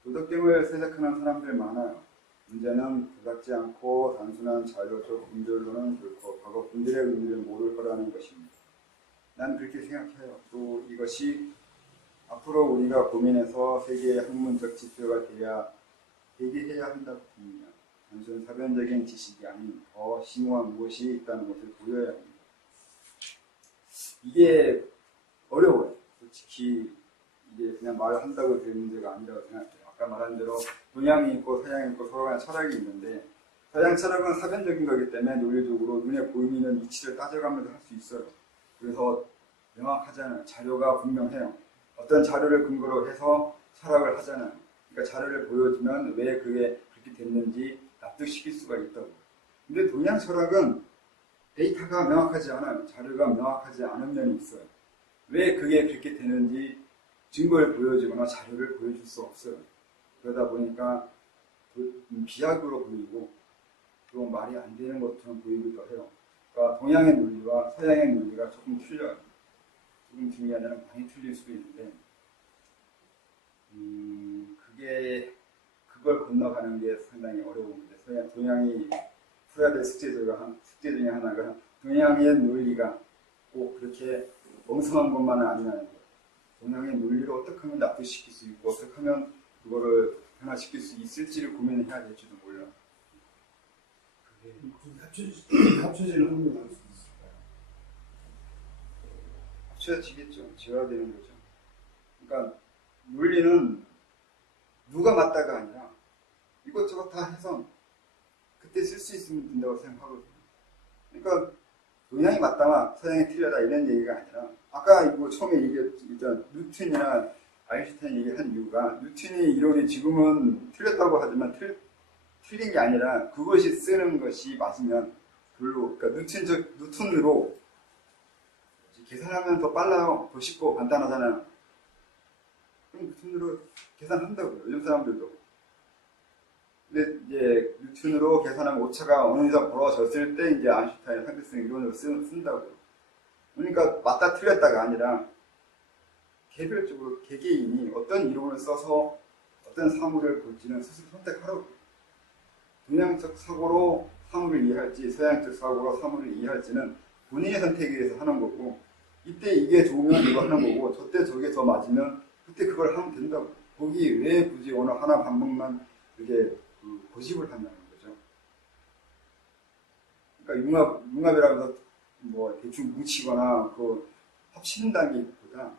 도덕경을 세작하는 사람들 많아요. 문제는 도닥지 않고 단순한 자료적 분별로는 결코 과거 분들의 의미를 모를 거라는 것입니다. 난 그렇게 생각해요. 또 이것이 앞으로 우리가 고민해서 세계의 학문적 지표가 대기해야 한다고 봅니다. 단순 사변적인 지식이 아닌 더 심오한 무엇이 있다는 것을 보여야 합니다. 이게 어려워요. 솔직히 이게 그냥 말한다고 될 문제가 아니라고 생각해요. 아까 말한 대로 동양이 있고 서양이 있고 서로 간에 철학이 있는데 서양 철학은 사변적인 거기 때문에 논리적으로 눈에 보이는 이치를 따져가면서 할 수 있어요. 그래서 명확하잖아요. 자료가 분명해요. 어떤 자료를 근거로 해서 철학을 하잖아요. 그러니까 자료를 보여주면 왜 그게 그렇게 됐는지 납득시킬 수가 있다고. 근데 동양 철학은 데이터가 명확하지 않아요. 자료가 명확하지 않은 면이 있어요. 왜 그게 그렇게 되는지 증거를 보여주거나 자료를 보여줄 수 없어요. 그러다 보니까 비약으로 보이고 또 말이 안 되는 것처럼 보이기도 해요. 그러니까 동양의 논리와 서양의 논리가 조금 틀려요. 조금 틀린 게 아니라 많이 틀릴 수도 있는데 그걸 건너가는 게 상당히 어려운 건데 동양이 풀어야 될 숙제 중에 하나가 동양의 논리가 꼭 그렇게 멍청한 것만은 아니라는 거예요. 동양의 논리를 어떻게 하면 납득시킬 수 있고 어떻게 하면 그거를 변화시킬 수 있을지를 고민해야 될지도 몰라. 합쳐지는 확률이 나올 수 있을까요? 합쳐지겠죠. 지어야 되는 거죠. 그러니까 논리는 누가 맞다가 아니라 이것저것 다 해서 그때 쓸 수 있으면 된다고 생각하거든요. 그러니까 동양이 맞다가 서양이 틀려다 이런 얘기가 아니라 아까 이거 처음에 얘기했던 뉴턴이나 아인슈타인 얘기한 이유가 뉴턴의 이론이 지금은 틀렸다고 하지만 틀린 게 아니라 그것이 쓰는 것이 맞으면 별로 그러니까 뉴턴으로 계산하면 더 빨라요. 더 쉽고 간단하잖아요. 그럼 뉴턴으로 계산한다고요. 요즘 사람들도. 근데 이제 뉴턴으로 계산하면 오차가 어느 이상 벌어졌을 때 이제 아인슈타인 상대성 이론을 쓴다고요. 그러니까 맞다 틀렸다가 아니라 개별적으로 개개인이 어떤 이론을 써서 어떤 사물을 볼지는 스스로 선택하라고. 동양적 사고로 사물을 이해할지 서양적 사고로 사물을 이해할지는 본인의 선택에 의해서 하는 거고 이때 이게 좋으면 이거 하는 거고 저때 저게 더 맞으면 그때 그걸 하면 된다고. 거기 왜 굳이 어느 하나 방법만 이렇게 고집을 한다는 거죠. 그러니까 융합이라면서 뭐 대충 뭉치거나 그 합친다기보다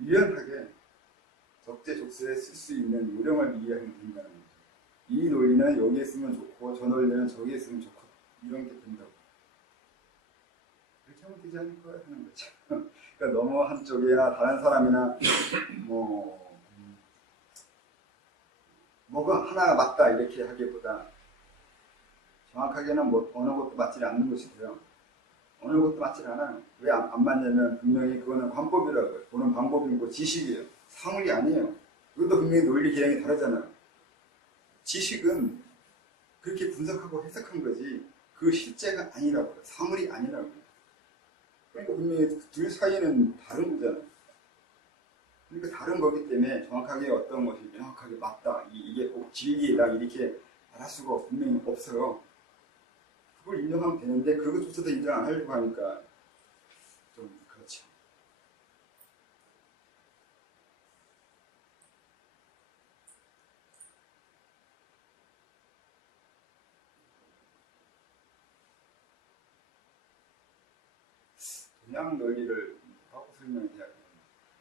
유연하게 적재적소에 쓸 수 있는 요령을 이해하면 된다는 거죠. 이 논리는 여기에 쓰면 좋고 저 논리는 저기에 쓰면 좋고 이런 게 된다고. 그렇게 하면 되지 않을까 하는 거죠. 그러니까 너무 한쪽이나 다른 사람이나 뭐가 하나가 맞다 이렇게 하기보다 정확하게는 뭐 어느 것도 맞지 않는 것이고요. 어느 것도 맞지 않아요. 왜 안 맞냐면 분명히 그거는 관법이라고요. 보는 방법이고 지식이에요. 사물이 아니에요. 이것도 분명히 논리 개념이 다르잖아요. 지식은 그렇게 분석하고 해석한 거지 그 실제가 아니라고요. 사물이 아니라고요. 그러니까 분명히 둘 사이는 다른 거잖아요. 그러니까 다른 거기 때문에 정확하게 어떤 것이 명확하게 맞다. 이게 꼭 진리다. 이렇게 말할 수가 분명히 없어요. 그걸 인정하면 되는데 그것조차도 인정 안 하려고 하니까 좀 그렇죠. 동양 논리를 바꿔 설명해야 되는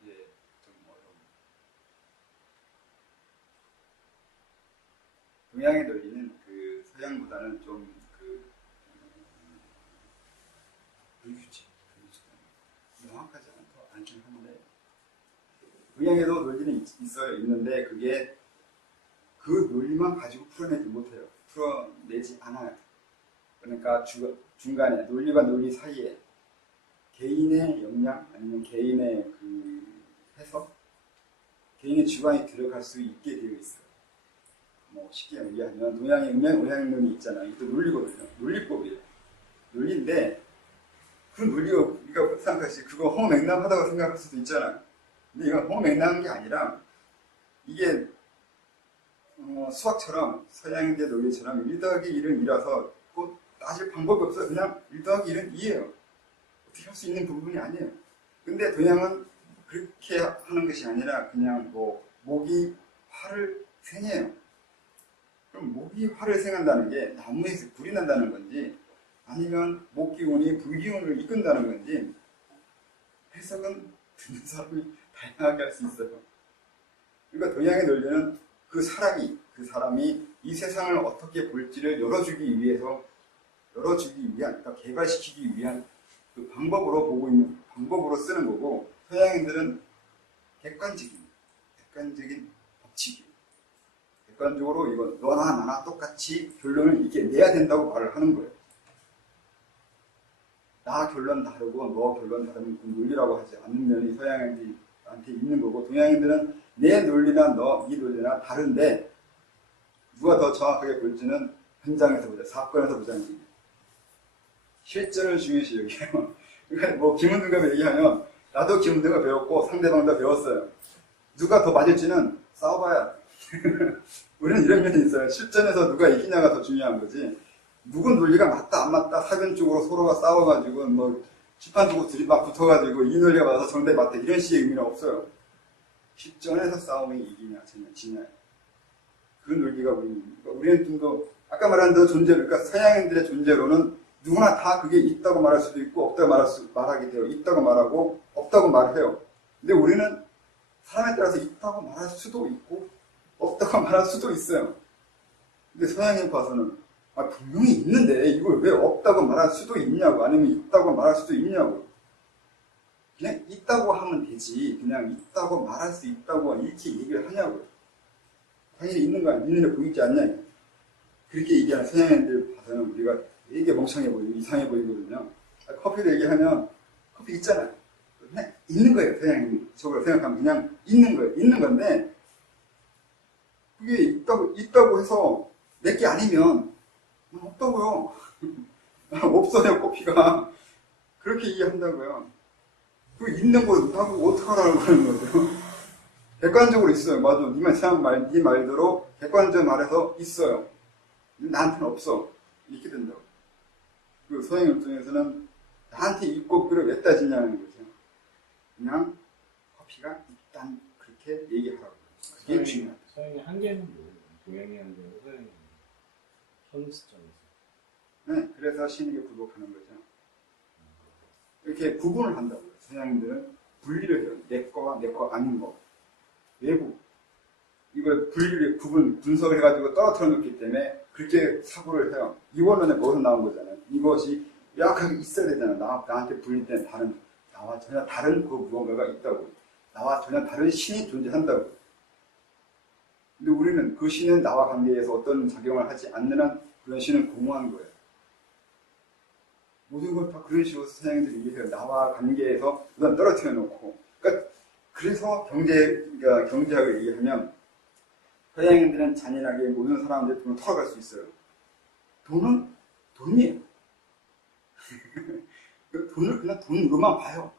게 좀 어려운. 동양의 논리는 그 서양보다는 좀 불규칙, 명확하지 않긴 한데 동양에도 논리는 있는데 그게 그 논리만 가지고 풀어내지 못해요. 풀어내지 않아요. 그러니까 중간에 논리와 논리 사이에 개인의 역량 아니면 개인의 그 해석, 개인의 주관이 들어갈 수 있게 되어 있어요. 뭐 쉽게 얘기하면 동양의 음양론이 있잖아요. 이것도 논리거든요. 논리법이에요. 논리인데 그 논리가 우리가 생각하시 그거 허무맹랑하다고 생각할 수도 있잖아요. 근데 이건 허무맹랑한 게 아니라 이게 수학처럼 서양의 논리처럼 1 더하기 1은 2라서 꼭 따질 방법이 없어요. 그냥 1 더하기 1은 2예요. 어떻게 할 수 있는 부분이 아니에요. 근데 동양은 그렇게 하는 것이 아니라 그냥 뭐 목이 활을 생해요. 그럼 목이 활을 생한다는 게 나무에서 불이 난다는 건지 아니면 목기운이 불기운을 이끈다는 건지 해석은 듣는 사람이 다양하게 할 수 있어요. 그러니까 동양의 논리는 그 사람이 이 세상을 어떻게 볼지를 열어주기 위한, 그러니까 개발시키기 위한 그 방법으로 보고 있는, 방법으로 쓰는 거고, 서양인들은 객관적인 법칙이에요. 객관적으로 이거 너나 나나 똑같이 결론을 이렇게 내야 된다고 말을 하는 거예요. 나 결론 다르고 너 결론 다르면 그 논리라고 하지 않는 면이 서양인들한테 있는 거고, 동양인들은 내 논리나 네 논리나 다른데 누가 더 정확하게 볼지는 현장에서 보자, 사건에서 보자는 거예요. 실전을 중요시 여기요. 그러니까 뭐 김은등과 얘기하면 나도 김은등과 배웠고 상대방도 배웠어요. 누가 더 맞을지는 싸워봐야 우리는 이런 면이 있어요. 실전에서 누가 이기냐가 더 중요한 거지. 누군 논리가 맞다 안 맞다 사변적으로 서로가 싸워가지고 뭐 심판 두고 둘이 막 붙어가지고 이 논리가 맞아서 정답이 맞다 이런 식의 의미는 없어요. 실전에서 싸우면 이기냐 지냐 그 논리가 우리는 좀 더 아까 말한 그 존재로, 그러니까 서양인들의 존재로는 누구나 다 그게 있다고 말할 수도 있고 없다고 말하게 돼요. 있다고 말하고 없다고 말해요. 근데 우리는 사람에 따라서 있다고 말할 수도 있고 없다고 말할 수도 있어요. 근데 서양인 봐서는 분명히 있는데 이걸 왜 없다고 말할 수도 있냐고, 아니면 있다고 말할 수도 있냐고. 그냥 있다고 하면 되지. 그냥 있다고 말할 수 있다고 이렇게 얘기를 하냐고요. 당연히 있는 거 아니야. 눈에 보이지 않냐. 그렇게 얘기하는 서양인들 봐서는 우리가 되게 멍청해 보이고 이상해 보이거든요. 커피를 얘기하면 커피 있잖아요. 그냥 있는 거예요. 서양인적으로 생각하면 그냥 있는 거예요. 있는 건데 그게 있다고 해서 내게 아니면 없다고요. 없어요, 커피가. 그렇게 이해한다고요. 그 있는 거 하고 어떡하라고 그러는 거죠. 객관적으로 있어요. 맞아. 네 말대로 객관적으로 말해서 있어요. 나한테는 없어. 이렇게 된다고. 그 서양 입장에서는 나한테 있고 그걸 왜 따지냐는 거죠. 그냥 커피가 일단 그렇게 얘기하라고. 그게 중요하다. 서양의 한계는 뭐예요? 동양의 한계는 서양의 현시점에서. 네, 그래서 신에게 굴복하는 거죠. 이렇게 구분을 한다고요. 서양인들은 분리를 해요. 내 거와 내 거 아닌 거. 외부. 이걸 분석을 해가지고 떨어뜨려 놓기 때문에 그렇게 사고를 해요. 이원론에 거기서 나온 거잖아요. 이것이 명확하게 있어야 되잖아요. 나한테 분리된 나와 전혀 다른 그 무언가가 있다고. 나와 전혀 다른 신이 존재한다고. 근데 우리는 그 신은 나와 관계에서 어떤 작용을 하지 않는 한 그런 신은 공허한 거예요. 모든 걸 다 그런 식으로 서양인들이 이해해요. 나와 관계에서 우선 떨어뜨려 놓고. 그러니까 그래서 경제학을 얘기하면 서양인들은 잔인하게 모든 사람들의 돈을 털어갈 수 있어요. 돈은 돈이에요. 돈을 그냥 돈으로만 봐요.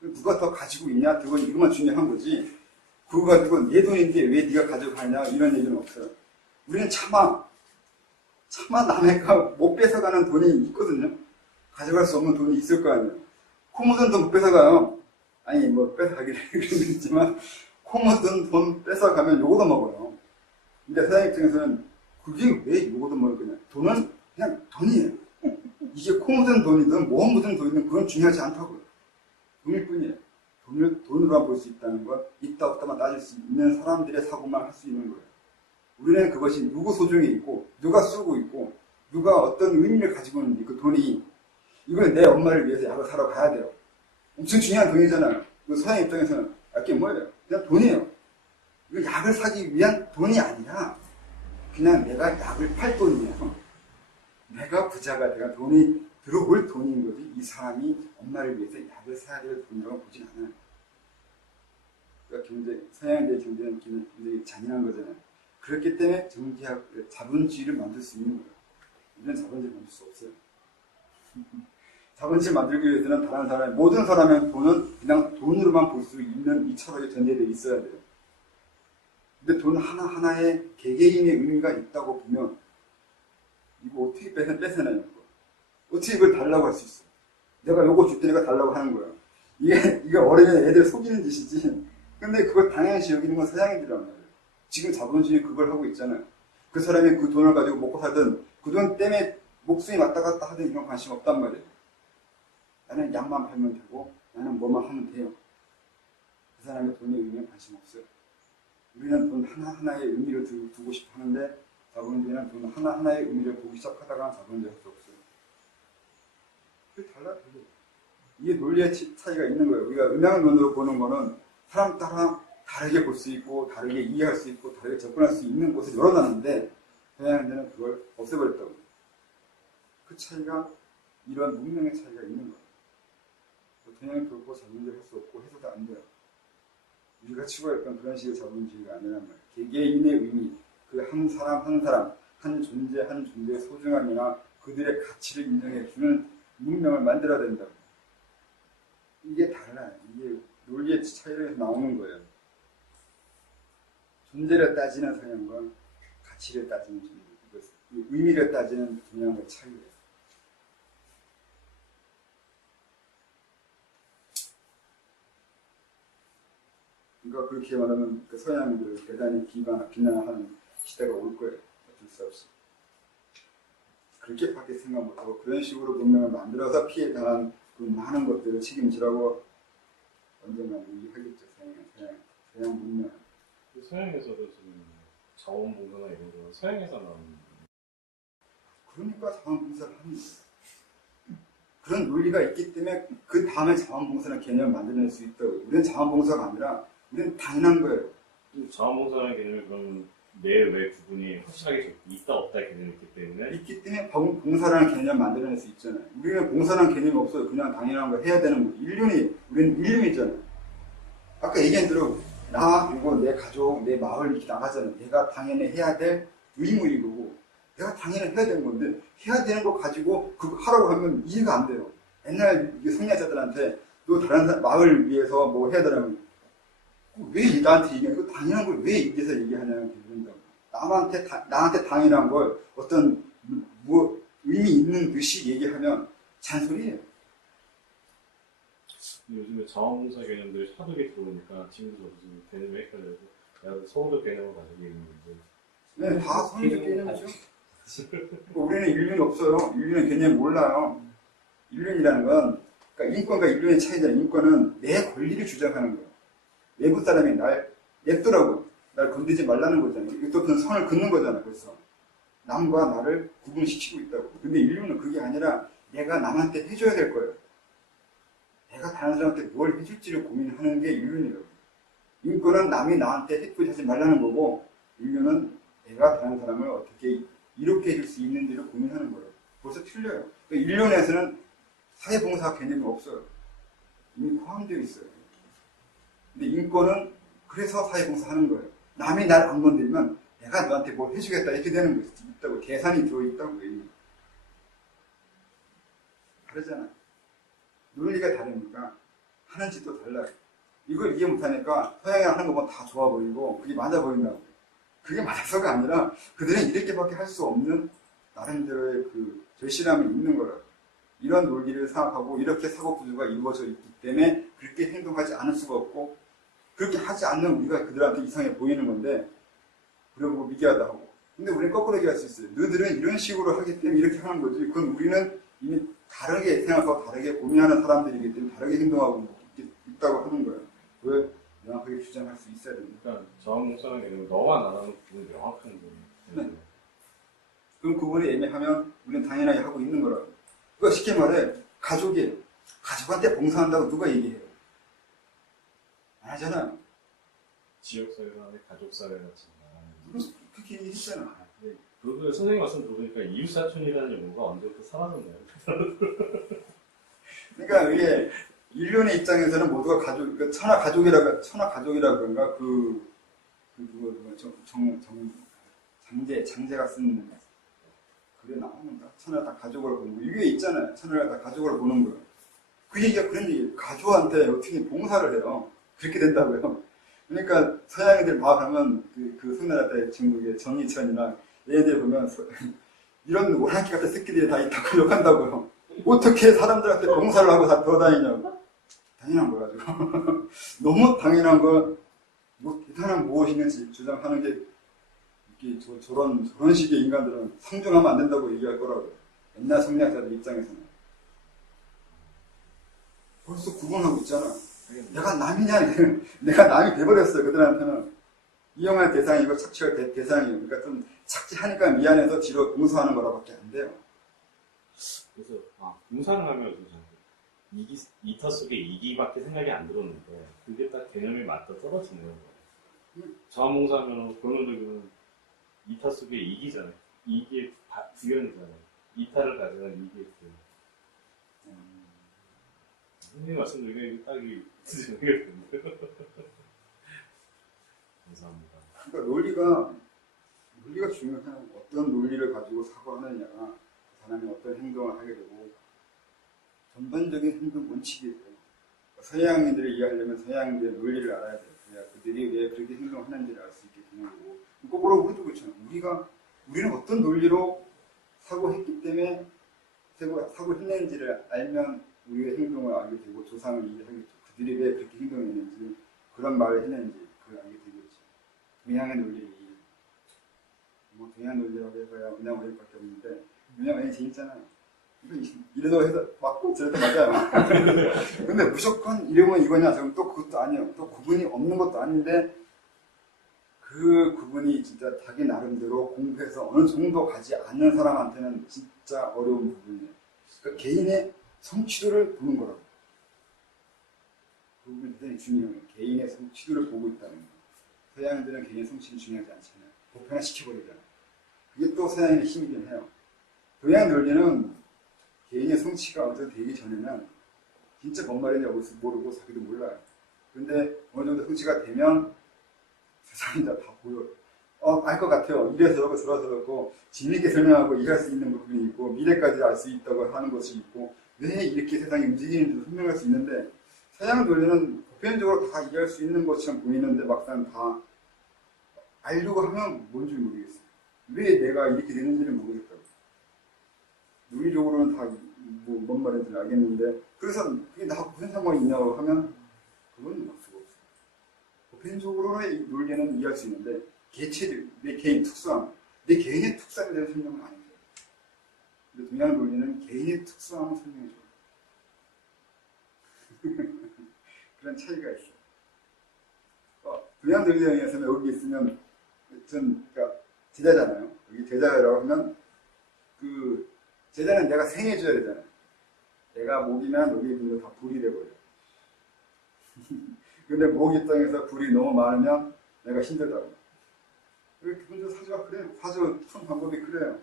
누가 더 가지고 있냐? 그건 이것만 중요한 거지. 그거 가지고 내 돈인데 왜 네가 가져가냐? 이런 얘기는 없어요. 우리는 차마 남의 거 못 뺏어가는 돈이 있거든요. 가져갈 수 없는 돈이 있을 거 아니에요. 코 묻은 돈 못 뺏어가요. 아니 뭐 뺏어가기를 그러겠지만 코 묻은 돈 뺏어가면 요거도 먹어요. 근데 서양 입장에서는 그게 왜 요거도 먹을 거냐. 돈은 그냥 돈이에요. 이게 코 묻은 돈이든 뭐 묻은 돈이든 그건 중요하지 않다고요. 돈일 뿐이에요. 돈을 돈으로만 볼 수 있다는 건 있다 없다만 따질 수 있는 사람들의 사고만 할 수 있는 거예요. 우리는 그것이 누구 소중에 있고 누가 쓰고 있고 누가 어떤 의미를 가지고 있는지 그 돈이 이건 내 엄마를 위해서 약을 사러 가야 돼요. 엄청 중요한 돈이잖아요. 그 서양 입장에서는 그게 뭐예요? 그냥 돈이에요. 이거 약을 사기 위한 돈이 아니라 그냥 내가 약을 팔 돈이에요. 내가 부자가 내가 돈이 들어올 돈인 거지 이 사람이 엄마를 위해서 약을 사야 될 돈이라고 보진 않아요. 그러니까 서양의 경제는 굉장히 잔인한 거잖아요. 그렇기 때문에 경제학 자본주의를 만들 수 있는 거예요. 우리는 자본주의를 만들 수 없어요. 자본주의를 만들기 위해서는 다른 사람의 모든 사람의 돈은 그냥 돈으로만 볼 수 있는 이 철학의 전제들이 있어야 돼요. 근데 돈 하나하나에 개개인의 의미가 있다고 보면 이거 어떻게 뺏어내는 거야? 어떻게 이걸 달라고 할 수 있어? 내가 요거 줄 테니까 달라고 하는 거야. 이게 어린 애들 속이는 짓이지. 근데 그걸 당연시 여기는 건 서양인들이란 말이에요. 지금 자본주의 그걸 하고 있잖아요. 그 사람이 그 돈을 가지고 먹고 살든 그 돈 때문에 목숨이 왔다 갔다 하든 이런 관심 없단 말이에요. 나는 약만 팔면 되고 나는 뭐만 하면 돼요. 그 사람의 돈의 의미에 관심 없어요. 우리는 돈 하나하나의 의미를 두고 싶어 하는데 자본주의는 돈 하나하나의 의미를 보기 시작하다가 자본주의할 수 없어요. 그게 달라요. 이게 논리의 차이가 있는 거예요. 우리가 음양론으로 보는 거는 사람 따라 다르게 볼 수 있고 다르게 이해할 수 있고 다르게 접근할 수 있는 곳을 열어놨는데 서양인들은 그걸 없애버렸다고. 그 차이가 이런 문명의 차이가 있는 거예요. 동양이 결코 자본주의를 할 수 없고 해서도 안 돼요. 우리가 추구했던 그런 식의 자본주의가 아니란 말이에요. 개개인의 의미, 그 한 사람 한 사람, 한 존재의 소중함이나 그들의 가치를 인정해주는 문명을 만들어야 된다고. 이게 달라요. 이게 논리의 차이로 나오는 거예요. 존재를 따지는 서양과 가치를 따지는 존재, 의미를 따지는 동양의 차이예요. 그러니까 그렇게 말하면 그 서양인들을 대단히 비난하는 시대가 올 거예요. 어쩔 수 없이. 그렇게밖에 생각 못하고 그런 식으로 문명을 만들어서 피해 당한 그 많은 것들을 책임지라고 언젠가 얘기하겠죠. 서양 문명. 서양에서도 지금 자원봉사나 이런 거 서양에서 나오는 그러니까 자원봉사를 하는 거예요. 그런 논리가 있기 때문에 그 다음에 자원봉사라는 개념을 만들어낼 수 있다고. 우리는 자원봉사가 아니라 우리는 당연한 거예요. 자원봉사라는 개념이 그럼 내외 구분이 확실하게 있다 없다 개념이 있기 때문에 있기 때문에 봉사라는 개념을 만들어낼 수 있잖아요. 우리는 봉사라는 개념이 없어요. 그냥 당연한 거 해야 되는 거죠. 우리는 인륜이잖아요. 아까 얘기한 대로 나 그리고 내 가족, 내 마을 이렇게 나가잖아요. 내가 당연히 해야 될 의무인 거고 내가 당연히 해야 되는 건데 해야 되는 거 가지고 그거 하라고 하면 이해가 안 돼요. 옛날 성리학자들한테 너 다른 마을 위해서 뭐 해야 되라면 왜 나한테 얘기해? 이거 당연한 걸 왜 입에서 얘기하냐는 그런다고. 나한테 당연한 걸 어떤 의미 있는 듯이 얘기하면 잔소리예요. 요즘에 자원봉사 개념들이 하도 들어오니까 친구도 무슨 개념이 헷갈려서 나도 서울도 개념을 가지고 있는 건데 네, 다 성리적 개념이죠. 우리는 인륜이 없어요. 인륜의 개념 몰라요. 인륜이라는 건 그러니까 인권과 인륜의 차이잖아요. 인권은 내 권리를 주장하는 거예요. 외부 사람이 날 냅두라고 날 건드리지 말라는 거잖아요. 이것도 그 선을 긋는 거잖아요. 그래서 남과 나를 구분시키고 있다고. 근데 인륜은 그게 아니라 내가 남한테 해줘야 될 거예요. 내가 다른 사람한테 뭘 해줄지를 고민하는 게 인륜이에요. 인권은 남이 나한테 해코지 말라는 거고 인륜은 내가 다른 사람을 어떻게 이렇게 해줄 수 있는지를 고민하는 거예요. 벌써 틀려요. 그러니까 인륜에서는 사회봉사 개념이 없어요. 이미 포함되어 있어요. 근데 인권은 그래서 사회봉사 하는 거예요. 남이 날 안 건드리면 내가 너한테 뭘 해주겠다 이렇게 되는 거 있다고. 계산이 들어있다고. 다르잖아요. 논리가 다르니까 하는 짓도 달라요. 이걸 이해 못하니까 서양이 하는 거 보면 다 좋아 보이고 그게 맞아 보인다고. 그게 맞아서가 아니라 그들은 이렇게밖에 할 수 없는 나름대로의 그 절실함이 있는 거라고. 이런 논리를 생각하고 이렇게 사고 구조가 이루어져 있기 때문에 그렇게 행동하지 않을 수가 없고 그렇게 하지 않는 우리가 그들한테 이상해 보이는 건데 그러고 미개하다 하고. 근데 우리는 거꾸로 얘기할 수 있어요. 너희들은 이런 식으로 하기 때문에 이렇게 하는 거지. 그건 우리는 이미 다르게 생각하고 다르게 고민하는 사람들이기 때문에 다르게 행동하고 있다고 하는 거예요. 왜 명확하게 주장할 수 있어야 됩니다. 그러니까 자원봉사라는 개념은 너와 나라는 구분이 명확한 거예요. 네. 그럼 그분이 애매하면 우리는 당연하게 하고 있는 거라고. 그러니까 쉽게 말해 가족이에요. 가족한테 봉사한다고 누가 얘기해요? 안 하잖아요. 지역사회가 아니라 가족사회 같은 그렇게 얘기했잖아. 그 선생님 말씀 들어보니까 이웃사촌이라는 용어가 언제부터 사라졌나요? 그러니까 이게 인륜의 입장에서는 모두가 가족, 그러니까 천하 가족이라 그런가 장제가 쓴 글에 나오는가? 천하 다 가족으로 보는 거. 이게 있잖아요. 천하를 다 가족으로 보는 거예요. 그 얘기가 그런 얘기. 가족한테 어떻게 봉사를 해요? 그렇게 된다고요. 그러니까 서양인들 막 하면 그 송나라 때 중국의 정의천이나 얘네들 보면 이런 오랑캐 같은 새끼들이 다 있다고 욕한다고요. 어떻게 사람들한테 봉사를 하고 다 돌아다니냐고. 당연한 거가지고 너무 당연한 거, 뭐 대단한 무엇이 있는지 주장하는 게 이게 저런 식의 인간들은 상종하면 안 된다고 얘기할 거라고요. 옛날 성리학자들 입장에서는 벌써 구분하고 있잖아. 내가 남이냐? 내가 남이 돼버렸어요. 그들한테는 이용할 대상이고 착취할 대상이에요. 그러니까 좀 착취하니까 미안해서 뒤로 봉사하는 거라고밖에 안 돼요. 그래서 봉사를 하면 이터 속에 이기밖에 생각이 안 들었는데 그게 딱 개념이 맞다 떨어지는 거예요. 자원봉사하면 본능적으로는 이터 속에 이기잖아요. 이기의 구현이잖아요. 이타를 가져가는 이기의 구현. 선생님 말씀 중에 딱이 생각이 감사합니다. 그러니까 논리가 중요해요. 어떤 논리를 가지고 사고하느냐, 그 사람이 어떤 행동을 하게 되고 전반적인 행동 원칙이 돼요. 서양인들을 이해하려면 서양인들의 논리를 알아야 돼요. 그래야 그들이 왜 그렇게 행동하는지를 알 수 있게 되는 거고. 거꾸로 우리도 그렇잖아요. 우리는 어떤 논리로 사고했기 때문에 사고했는지를 알면 우리의 행동을 알게 되고 조상을 이해하겠죠. 그들이 왜 그렇게 행동했는지, 그런 말을 했는지 그걸 알게 되겠죠. 동양의 논리, 뭐 동양 논리라고 해봐야 그냥 우리밖에 없는데 왜냐면 이게 재밌잖아요. 이래도 해서 맞고 저래도 맞아요. 근데 무조건 이러면 이거냐, 저건 또 그것도 아니에요. 또 구분이 없는 것도 아닌데, 그 구분이 진짜 자기 나름대로 공부해서 어느 정도 가지 않는 사람한테는 진짜 어려운 부분이에요. 그러니까 개인의 성취도를 보는 거라고. 그 부분이 굉장히 중요해요. 개인의 성취도를 보고 있다는 거. 서양인들은 개인의 성취를 중요하지 않잖아요. 보편화시켜버리잖아요. 그게 또 서양인의 힘이긴 해요. 동양 논리는 개인의 성취가 어느 정도 되기 전에는 진짜 뭔 말인지 모르고 자기도 몰라요. 근데 어느 정도 성취가 되면 세상이 다 보여. 알 것 같아요. 이래서 저러고 저래서 저러고 재미있게 설명하고 이해할 수 있는 부분이 있고 미래까지 알 수 있다고 하는 것이 있고 왜 이렇게 세상이 움직이는지도 설명할 수 있는데 서양 논리는 보편적으로 다 이해할 수 있는 것처럼 보이는데 막상 다 알려고 하면 뭔지 모르겠어요. 왜 내가 이렇게 되는지는 모르겠다고. 논리적으로는 다 뭔 말인지 알겠는데 그래서 그게 나하고 무슨 상관이 있냐고 하면 그건 알 수가 없어요. 보편적으로의 논리는 이해할 수 있는데 개체들, 내 개인 특수함, 내 개인의 특수함에 대한 설명은 안 해요. 근데 동양 논리는 개인의 특수함을 설명해줘요. 그런 차이가 있어요. 동양 논리에 의해서는 여기 있으면 그러니까 제자잖아요. 여기 제자라고 하면 그 제자는 내가 생해줘야 되잖아요. 내가 목이나 여기 있는 거 다 불이 돼버려요. 근데 목 입장에서 불이 너무 많으면 내가 힘들다고. 기본적으로 사주가 그래요. 사주 큰 방법이 그래요.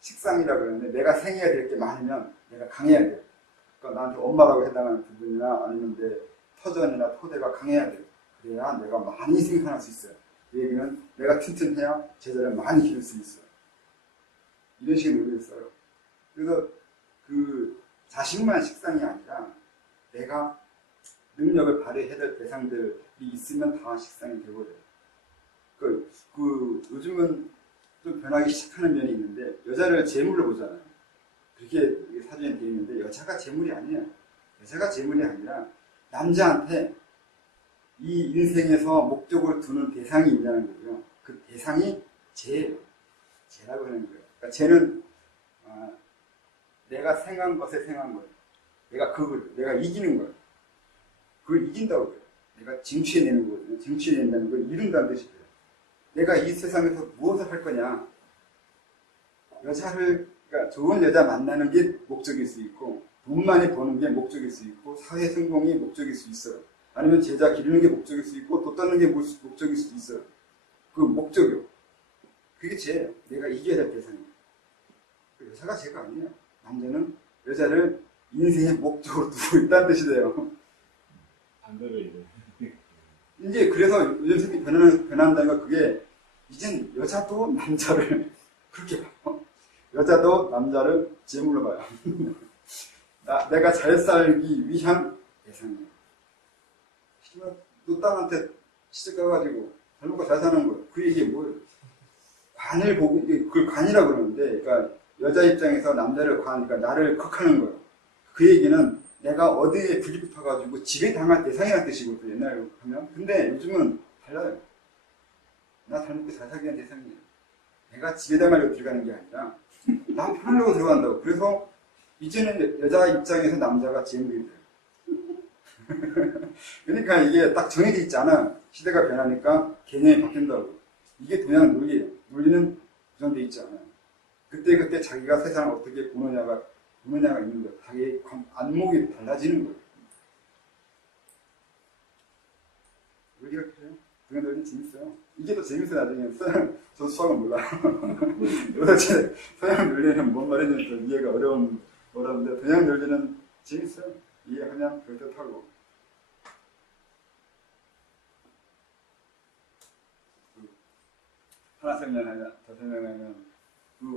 식상이라 그러는데 내가 생해야 될 게 많으면 내가 강해야 돼요. 그러니까 나한테 엄마라고 해당하는 부분이나 아니면 내 터전이나 토대가 강해야 돼요. 그래야 내가 많이 생산할 수 있어요. 그 얘기는 내가 튼튼해야 제자를 많이 기를 수 있어요. 이런 식의 논리를 써요. 그래서 그 자식만 식상이 아니라 내가 능력을 발휘해야 될 대상들이 있으면 다 식상이 되거든요. 요즘은 좀 변하기 시작하는 면이 있는데 여자를 재물로 보잖아요. 그렇게 사전에 되어 있는데 여자가 재물이 아니에요. 여자가 재물이 아니라 남자한테 이 인생에서 목적을 두는 대상이 있냐는 거고요. 그 대상이 죄예요. 죄라고 하는 거예요. 그러니까 죄는 내가 생한 것에 생한 거예요. 내가 이기는 거예요. 그걸 이긴다고 그래요. 내가 쟁취해내는 거거든요. 쟁취해낸다는 걸 이룬다는 뜻이 돼요. 내가 이 세상에서 무엇을 할 거냐. 그러니까 좋은 여자 만나는 게 목적일 수 있고, 돈 많이 버는 게 목적일 수 있고, 사회 성공이 목적일 수 있어요. 아니면 제자 기르는 게 목적일 수 있고, 돈 따는 게 목적일 수도 있어요. 그 목적이요. 그게 죄예요. 내가 이겨야 될 대상이에요. 여자가 죄가 아니에요. 남자는 여자를 인생의 목적으로 두고 있다는 뜻이 돼요. 반대로 이제 그래서 요즘 세상이 변한다는 건 그게 이젠 여자도 남자를 그렇게 봐요. 여자도 남자를 제물로 봐요. 내가 잘 살기 위한 대상이에요. 너 딸한테 시집 가가지고 잘 먹고 잘 사는 거예요. 그 얘기가 뭐예요? 관을 보고, 그걸 관이라고 그러는데, 그러니까 여자 입장에서 남자를 그러니까 나를 극하는 거예요. 그 얘기는 내가 어디에 불리붙어가지고 지배 당할 대상이라는 뜻이거든요. 옛날에 하면. 근데 요즘은 달라요. 나 잘 먹고 잘 살기 위한 대상이에요. 내가 지배당하려고 들어가는 게 아니라 나 편하려고 들어간다고. 그래서 이제는 여자 입장에서 남자가 재물이 돼요. 그러니까 이게 딱 정해져 있지 않아요. 시대가 변하니까 개념이 바뀐다고. 이게 동양 논리예요. 논리는 구성되어 있지 않아요. 그때 자기가 세상을 어떻게 보느냐가 있는 거예요. 자기의 안목이 달라지는 거예요. 논리가 그래요. 그런 논리 재밌어요. 이게 더 재밌어요. 나중에 저도 수학은 몰라요. 도대체 서양 논리는 뭔 말인지 좀 이해가 어려운데 동양 논리는 재밌어요. 이해하면 그럴듯하고. 하나 더 설명하면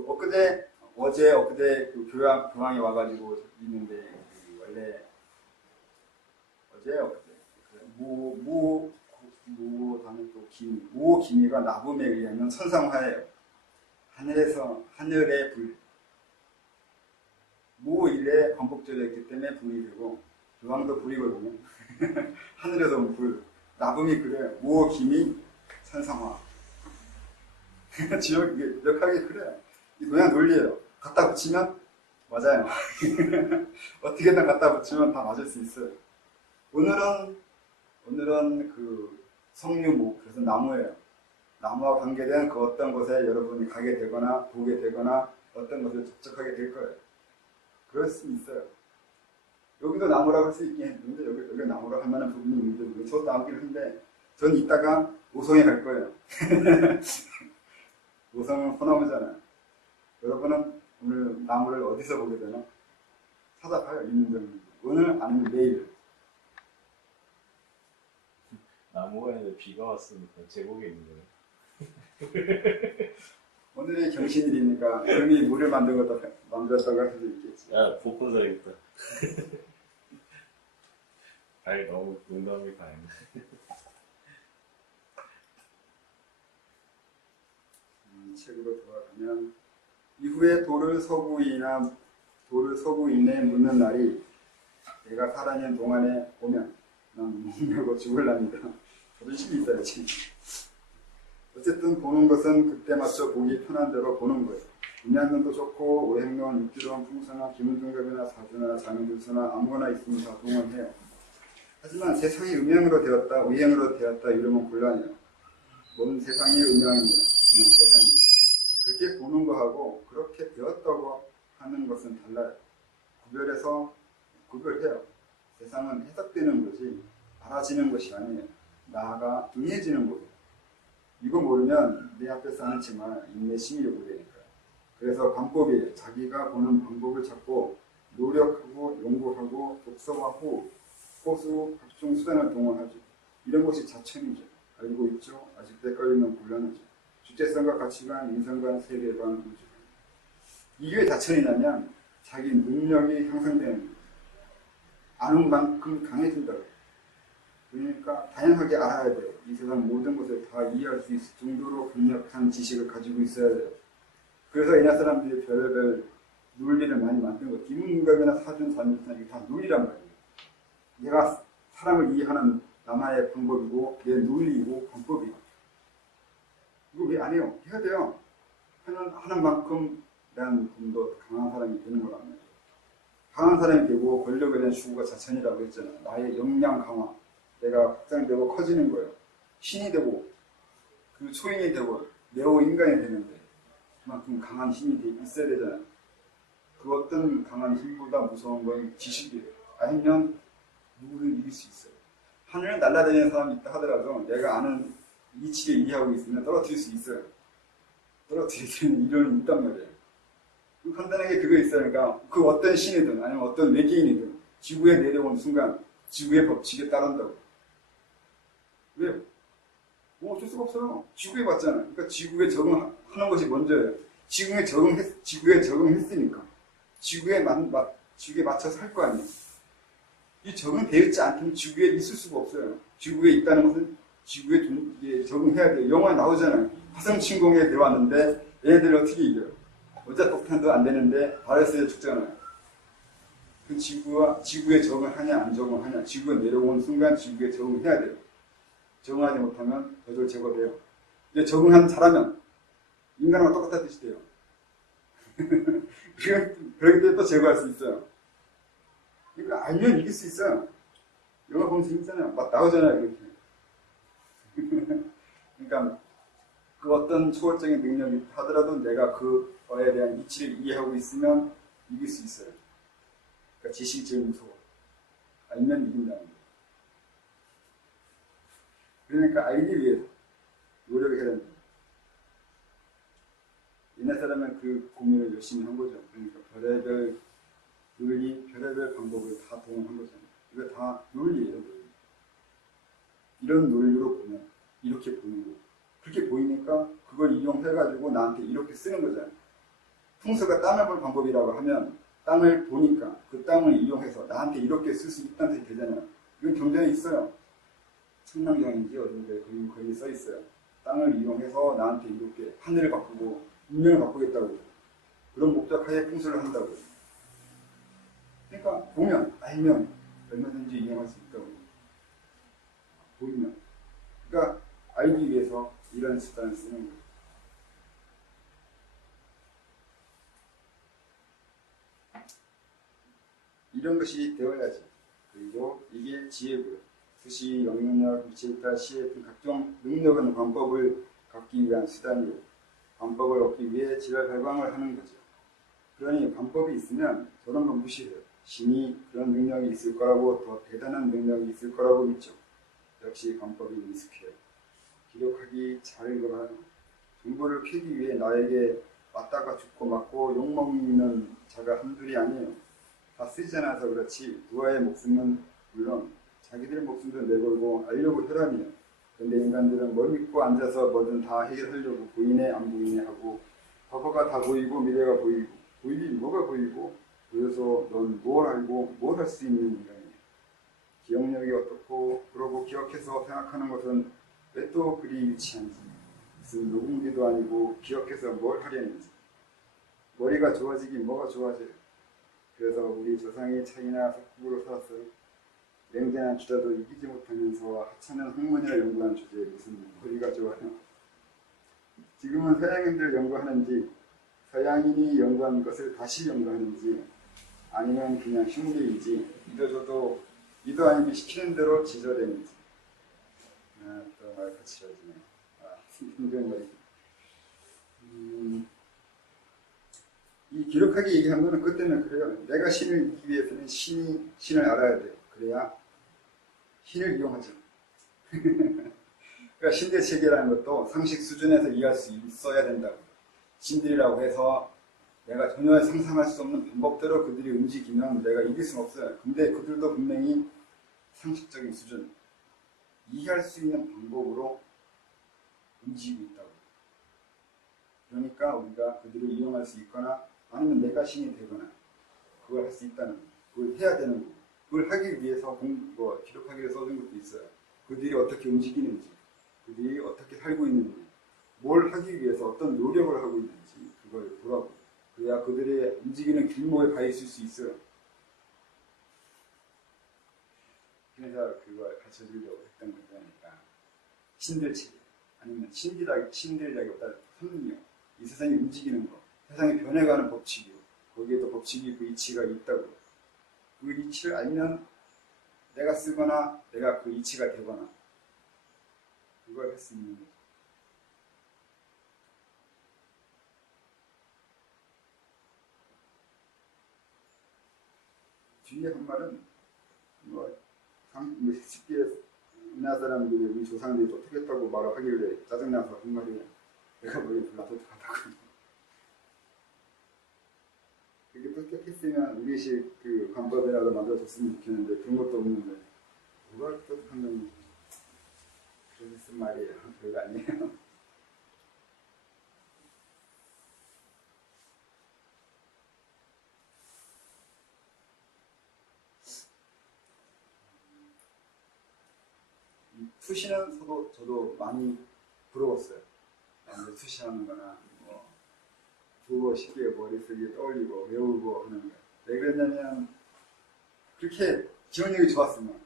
엊그제 그 교황이 와가지고 있는데 원래 모 기미가 나붐에 의하면 천상화예요. 하늘의 불. 모 일에 반복되어 있기 때문에 불이 되고 교황도 불이거든요. 하늘에서 온 불. 나붐이 그래요. 모 기미 천상화. 지역하게 그래요. 이 동양 논리예요. 갖다 붙이면 맞아요. 어떻게든 갖다 붙이면 다 맞을 수 있어요. 오늘은 그 석류목, 그래서 나무예요. 나무와 관계된 그 어떤 곳에 여러분이 가게 되거나 보게 되거나 어떤 것을 접촉하게 될 거예요. 그럴 수 있어요. 여기도 나무라고 할 수 있긴 했는데 여기 나무라고 할 만한 부분이 있는데 저도 나무긴 한데 전 이따가 오성에 갈 거예요. 오성은 소나무잖아요. 여러분은 오늘 나무를 어디서 보게 되나? 찾아봐요. 있는 점. 오늘 아니면 내일. 나무가 있는데 비가 왔으니까 제복이 있는 거예요. 오늘이 경신일이니까 금이 물을 만들었다고 할 수도 있겠지. 야, 복권 사야겠다. 아니, 너무 농담이 다행이네. 책으로 돌아가면 이후에 돌을 서구인에 묻는 날이 내가 살아있는 동안에 오면 난 묵는다고 죽을랍니다. 자존심이 있어야지. 어쨌든 보는 것은 그때 맞춰 보기 편한 대로 보는 거예요. 음양론도 좋고 오행론, 육지론, 풍수나 기문등급이나 사주나 장윤술수나 아무거나 있으면 다 동원해요. 하지만 세상이 음양으로 되었다, 오행으로 되었다 이러면 곤란해요. 뭔 세상이 음양이냐, 그냥 세상이. 그렇게 보는 거하고 그렇게 되었다고 하는 것은 달라요. 구별해요. 세상은 해석되는 거지 알아지는 것이 아니에요. 나아가 응해지는 거예요. 이거 모르면 내 앞에서 하는 치만 인내심이 요구되니까요. 그래서 방법이에요. 자기가 보는 방법을 찾고 노력하고 연구하고 독서하고 호수, 각종 수단을 동원하죠. 이런 것이 자천이죠. 알고 있죠? 아직 때깔리면 곤란하죠. 주체성과 가치관, 인성관, 세계관, 우주관. 이게 왜 자천이냐면 자기 능력이 향상되는 거예요. 아는 만큼 강해진다고. 그러니까 다양하게 알아야 돼요. 이 세상 모든 것을 다 이해할 수 있을 정도로 강력한 지식을 가지고 있어야 돼요. 그래서 옛날 사람들이 별의별 논리를 많이 만든 거. 기문문갑이나 사준, 산유나 이게 다 논리란 말이에요. 내가 사람을 이해하는 나만의 방법이고 내 논리이고 방법이고. 이거 왜 안 해요? 해야 돼요. 하는 만큼 난 좀 더 강한 사람이 되는 거란 말이에요. 강한 사람이 되고 권력에 대한 추구가 자천이라고 했잖아. 나의 역량 강화. 내가 확장되고 커지는 거예요. 신이 되고 그 초인이 되고 네오 인간이 되는데 그만큼 강한 힘이 있어야 되잖아요. 그 어떤 강한 힘보다 무서운 건 지식이에요. 아니면 누구든 이길 수 있어요. 하늘을 날아다니는 사람이 있다 하더라도 내가 아는 이치를 이해하고 있으면 떨어뜨릴 수 있어요. 떨어뜨릴 수 있는 이론이 있단 말이에요. 간단하게 그거 있으니까 그 어떤 신이든 아니면 어떤 외계인이든 지구에 내려온 순간 지구의 법칙에 따른다고. 왜요? 뭐 어쩔 수가 없어요. 지구에 왔잖아요. 그러니까 지구에 적응하는 것이 먼저예요. 지구에 적응했으니까 지구에 맞춰 살 거 아니에요. 이 적응되어 있지 않다면 지구에 있을 수가 없어요. 지구에 있다는 것은 지구에 적응해야 돼요. 영화에 나오잖아요. 화성 침공에 들어왔는데 얘네들을 어떻게 이겨요? 어차 폭탄도 안 되는데 바레스에 죽잖아요. 그 지구에 적응하냐 안 적응하냐. 지구에 내려온 순간 지구에 적응해야 돼요. 적응하지 못하면 저절 제거돼요. 근데 잘하면 인간과 똑같은 뜻이 돼요. 그렇기 때문에 또 제거할 수 있어요. 그러니까 알면 이길 수 있어요. 영화 보면 재밌잖아요. 막 나오잖아요. 이렇게. 그러니까 그 어떤 초월적인 능력이 하더라도 내가 그거에 대한 이치를 이해하고 있으면 이길 수 있어요. 그러니까 지식이 제일 무서워. 알면 이긴다는 거예요. 그러니까 알기 위해서 노력을 해야 됩니다. 옛날 사람은 그 고민을 열심히 한 거죠. 그러니까 별의별 논리, 별의별 방법을 다 동원한 거잖아요. 이거 다 논리예요. 논리. 이런 논리로 보면 이렇게 보이는 거예요. 그렇게 보이니까 그걸 이용해가지고 나한테 이렇게 쓰는 거잖아요. 풍수가 땅을 볼 방법이라고 하면 땅을 보니까 그 땅을 이용해서 나한테 이렇게 쓸 수 있다는 뜻이 되잖아요. 이건 경전에 있어요. 청남경인지 어딘데 거기 써 있어요. 땅을 이용해서 나한테 이렇게 하늘을 바꾸고 운명을 바꾸겠다고. 그런 목적하에 풍수를 한다고. 그러니까 보면 알면 얼마든지 이용할 수 있다고. 보이면. 그러니까 알기 위해서 이런 수단을 쓰는 거예요. 이런 것이 되어야지. 그리고 이게 지혜고요. 수시, 영능력, 위치이타, 시의 등 각종 능력은 방법을 갖기 위한 수단이고 방법을 얻기 위해 지랄 발광을 하는 거죠. 그러니 방법이 있으면 저런 건 무시해요. 신이 그런 능력이 있을 거라고 더 대단한 능력이 있을 거라고 믿죠. 역시 방법이 미숙해요. 기록하기 잘 읽어라. 정보를 캐기 위해 나에게 맞다가 죽고 맞고 욕먹는 자가 한둘이 아니에요. 다 쓰지 않아서 그렇지 부하의 목숨은 물론 자기들 목숨도 내걸고 알려고 혈안이에요. 근데 인간들은 뭘 믿고 앉아서 뭐든 다 해결하려고 보이네 안 보이네 하고 과거가 다 보이고 미래가 보이고 보이긴 뭐가 보이고 그래서 넌 뭘 알고 뭘 할 수 있는 인간이야. 기억력이 어떻고 그러고 기억해서 생각하는 것은 왜 또 그리 유치한지 무슨 녹음기도 아니고 기억해서 뭘 하려는지 머리가 좋아지긴 뭐가 좋아져요. 그래서 우리 조상이 차이나 석국으로 살았어요. 냉정한 주자도 이기지 못하면서 하찮은 학문이라 연구한 주제에 무슨 머리가 좋아요. 지금은 서양인들 연구하는지 서양인이 연구한 것을 다시 연구하는지 아니면 그냥 흉내인지 이도 아니면 시키는 대로 지저대는지 또 말 거칠어지네. 힘든 말이지. 이 기록하게 얘기한 거는 그때는 그래요. 내가 신을 믿기 위해서는 신을 알아야 돼요. 그래야 신을 이용하죠. 그러니까 신대 체계라는 것도 상식 수준에서 이해할 수 있어야 된다고. 신들이라고 해서 내가 전혀 상상할 수 없는 방법대로 그들이 움직이면 내가 이길 수는 없어요. 근데 그들도 분명히 상식적인 수준, 이해할 수 있는 방법으로 움직이고 있다고. 그러니까 우리가 그들을 이용할 수 있거나 아니면 내가 신이 되거나 그걸 할 수 있다는 거. 그걸 해야 되는 거. 그걸 하기 위해서 기록하기 위해서 써준 것도 있어요. 그들이 어떻게 움직이는지, 그들이 어떻게 살고 있는지, 뭘 하기 위해서 어떤 노력을 하고 있는지 그걸 보라고. 그래야 그들의 움직이는 길목에 가 있을 수 있어요. 그래서 그걸 가르쳐주려고 했던 거니까 신들 체계 아니면 신들이라기보다 선능력, 이 세상이 움직이는 거, 세상이 변해가는 법칙이요. 거기에도 법칙이 그 이치가 있다고. 그 이치를 알면 내가 쓰거나 내가 그 이치가 되거나 그걸 할 수 있는 거죠. 뒤에 한 말은 쉽게 우리나라 사람들이 우리 조상들이 어떻게 했다고 말을 하길래 짜증나서 한 말이 내가 머리 졸라 똑똑하다고. 그게 똑똑했으면 우리식 그 관법이라도 만들어줬으면 좋겠는데 그런 것도 없는데 뭐가 똑똑한 건 그래서 쓴 말이에요. 별거 아니에요. 수시는 저도 많이 부러웠어요. 수시하는 거나 국어 쉽게 머릿속에 떠올리고 외우고 하는 거. 왜 그랬냐면 그렇게 기억력이 좋았으면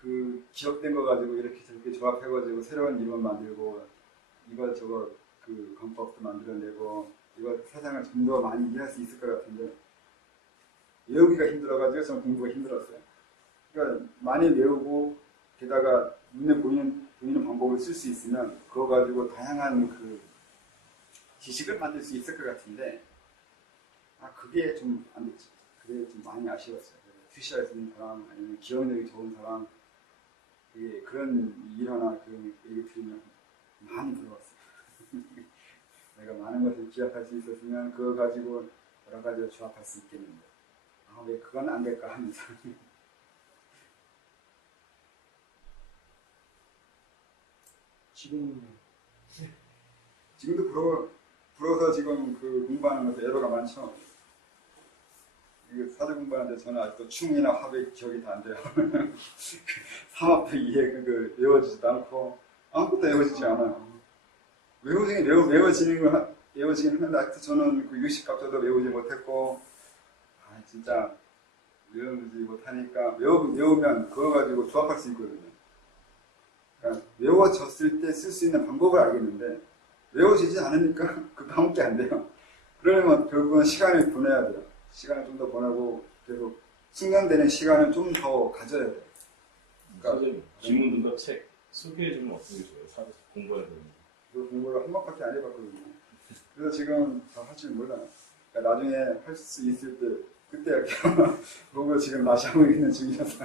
그 기억된 거 가지고 이렇게 저렇게 조합해가지고 새로운 이론 만들고 이것저것 그 건법도 만들어내고 이거 세상을 좀 더 많이 이해할 수 있을 것 같은데 외우기가 힘들어가지고 저는 공부가 힘들었어요. 그러니까 많이 외우고 게다가 눈에 보이는 방법을 쓸 수 있으면 그거 가지고 다양한 그 지식을 만들 수 있을 것 같은데 그게 좀 안 됐지. 그게 좀 많이 아쉬웠어요. 수시할 수 있는 사람 아니면 기억력이 좋은 사람 그런 일화나 그런 얘기 들으면 많이 부러웠어요. 내가 많은 것을 기억할 수 있었으면 그거 가지고 여러 가지로 조합할 수 있겠는데 왜 그건 안 될까 하면서 지금도 부러워서 지금 그 공부하는 것에 애로가 많죠. 이거 사주 공부하는데 저는 아직도 충이나 합의 기억이 다 안 돼요. 삼합도 외워지지도 않고 아무것도 외워지지 않아요. 외워지는 건데 아직도 저는 그 유식값조도 외우지 못했고 진짜 외우지 못하니까 외우면 그거 가지고 조합할 수 있거든요. 그러니까 외워졌을 때 쓸 수 있는 방법을 알겠는데 외워지지 않으니까 그 방법이 안 돼요. 그러려면 결국은 시간을 보내야 돼요. 시간을 좀 더 보내고 계속 숙련되는 시간을 좀 더 가져야 돼요. 선생님, 질문도 책 소개해주면 어떻게 좋아요? 사실 공부해야 되는데. 그 공부를 한 번밖에 안 해봤거든요. 그래서 지금 다 할 줄 몰라요. 그러니까 나중에 할 수 있을 때 그때 할게요. 그거 지금 다시 하고 있는 중이라서.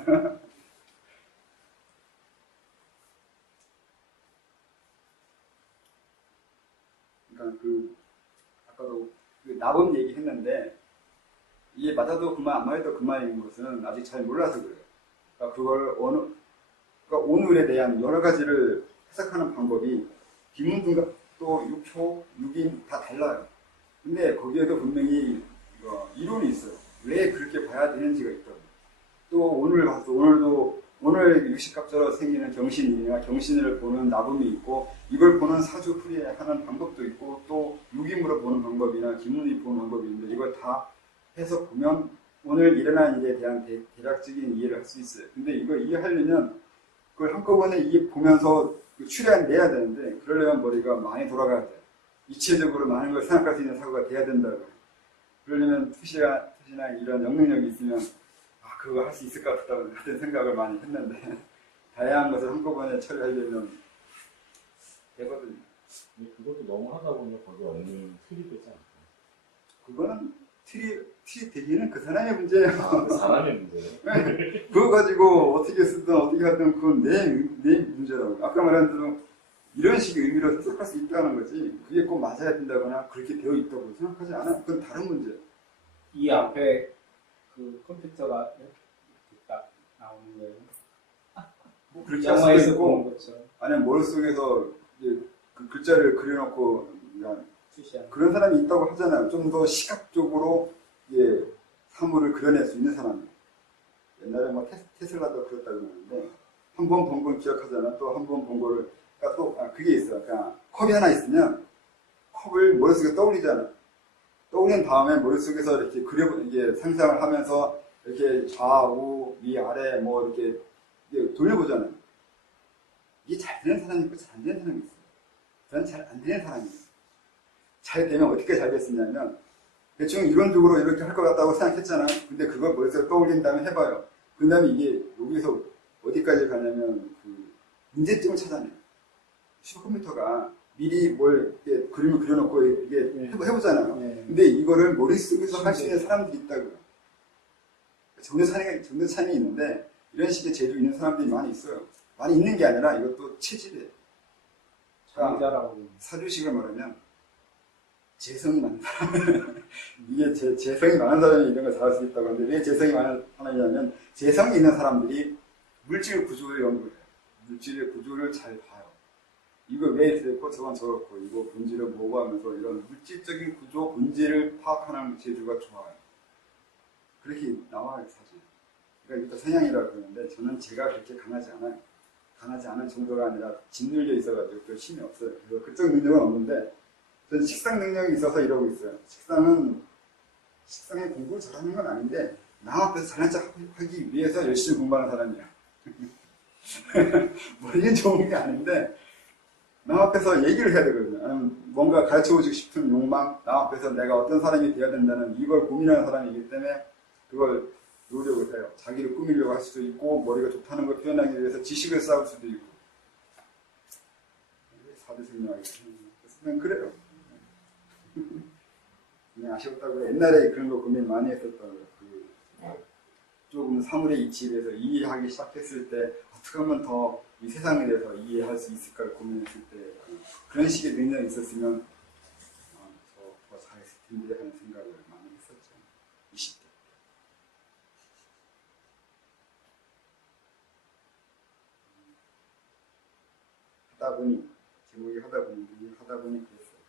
그러니까 아까도 나범 얘기했는데 이게 맞아도 그만 안 맞아도 그만인 것은 아직 잘 몰라서 그래요. 그러니까 그러니까 오늘에 대한 여러 가지를 해석하는 방법이 비문등급도 6초, 6인 다 달라요. 근데 거기에도 분명히 이론이 있어요. 왜 그렇게 봐야 되는지가 있더라고요. 또 오늘 봐서 오늘 육식갑자로 생기는 경신이나 경신을 보는 나범이 있고 이걸 보는 사주풀이하는 방법도 있고 또 육임으로 보는 방법이나 기문이 보는 방법이 있는데 이걸 다 해서 보면 오늘 일어난 일에 대한 대략적인 이해를 할 수 있어요. 근데 이걸 이해하려면 그걸 한꺼번에 보면서 추려내야 되는데 그러려면 머리가 많이 돌아가야 돼요. 이체적으로 많은 걸 생각할 수 있는 사고가 돼야 된다고. 그러려면 투시나 이런 영능력이 있으면 그거 할 수 있을 것 같다는 같은 생각을 많이 했는데 다양한 것을 한꺼번에 처리하려면 되거든요. 근데 그것도 너무 하다 보면 거기 없는 틀이 되지 않을까요? 그거는 틀이 되기는 그 사람의 문제예요. 사람의 문제예요. 그거 가지고 어떻게 쓰든 어떻게 하든 그건 내 문제라고. 아까 말한 대로 이런 식의 의미로 해석할 수 있다는 거지 그게 꼭 맞아야 된다거나 그렇게 되어 있다고 생각하지 않아요. 그건 다른 문제예요. 이 앞에 그 컴퓨터가 이렇게 딱 나오는 거예요. 뭐 그렇게 할 수도 영화에서 보는 있고 것처럼 아니면 머릿속에서 이제 그 글자를 그려놓고 그냥 투시하는. 그런 사람이 있다고 하잖아요. 좀 더 시각적으로 사물을 그려낼 수 있는 사람이. 옛날에 뭐 테슬라도 그랬다고 그러는데 한 번 본 건 기억하잖아. 또 한 번 본 거를 그러니까 그게 있어. 그냥 컵이 하나 있으면 컵을 머릿속에 떠올리잖아. 떠올린 다음에 머릿속에서 이렇게 이게 상상을 하면서 이렇게 좌우 위아래 뭐 이렇게 돌려보잖아요. 이게 잘 되는 사람이 있고 잘 안 되는 사람이 있어요. 저는 잘 안 되는 사람이에요. 잘 되면 어떻게 잘 됐었냐면 대충 이론적으로 이렇게 할 것 같다고 생각했잖아요. 근데 그걸 머릿속에 떠올린 다음에 해봐요. 그 다음에 이게 여기서 어디까지 가냐면 문제점을 찾아내요. 슈퍼컴퓨터가 미리 뭘 이렇게 그림을 그려놓고 이게 해보잖아요. 네. 근데 이거를 머릿속에서 할 수 있는 사람들이 있다고요. 정도차이 있는데 이런 식의 재주 있는 사람들이 많이 있어요. 많이 있는 게 아니라 이것도 체질이에요. 장자라고. 사주식을 말하면 재성이 많은 사람. 이게 재성이 많은 사람이 이런 걸 잘할 수 있다고 하는데 왜 재성이 많은 사람이냐면 재성이 있는 사람들이 물질 구조를 연구해요. 물질의 구조를 잘 봐요. 이거 왜 이렇고 저건 저렇고 이거 본질은 뭐고 하면서 이런 물질적인 구조 본질을 파악하는 재주가 좋아요. 그렇게 나와요 사실. 그러니까 이것도 성향이라고 그러는데 저는 제가 그렇게 강하지 않아요. 강하지 않은 정도가 아니라 짓눌려 있어가지고 별 힘이 없어요. 그래서 그쪽 능력은 없는데 저는 식상 능력이 있어서 이러고 있어요. 식상에 공부를 잘하는 건 아닌데 남 앞에서 잘난 척 하기 위해서 열심히 공부하는 사람이야. 머리는 좋은 게 아닌데 남 앞에서 얘기를 해야 되거든요. 아니면 뭔가 가르쳐주고 싶은 욕망, 남 앞에서 내가 어떤 사람이 되어야 된다는 이걸 고민하는 사람이기 때문에 그걸 노력을 해요. 자기를 꾸미려고 할 수도 있고 머리가 좋다는 걸 표현하기 위해서 지식을 쌓을 수도 있고 사주생명하기 그래요. 그냥 아쉬웠다고 옛날에 그런 거 고민 많이 했었다고요. 조금 사물의 이치에 대해서 이해하기 시작했을 때 어떻게 하면 더 이 세상에 대해서 이해할 수 있을까를 고민했을 때 그런 식의 능력이 있었으면 더 잘했을 텐데 하는 생각을 많이 했었죠. 20대. 제목이 하다 보니 그랬어요.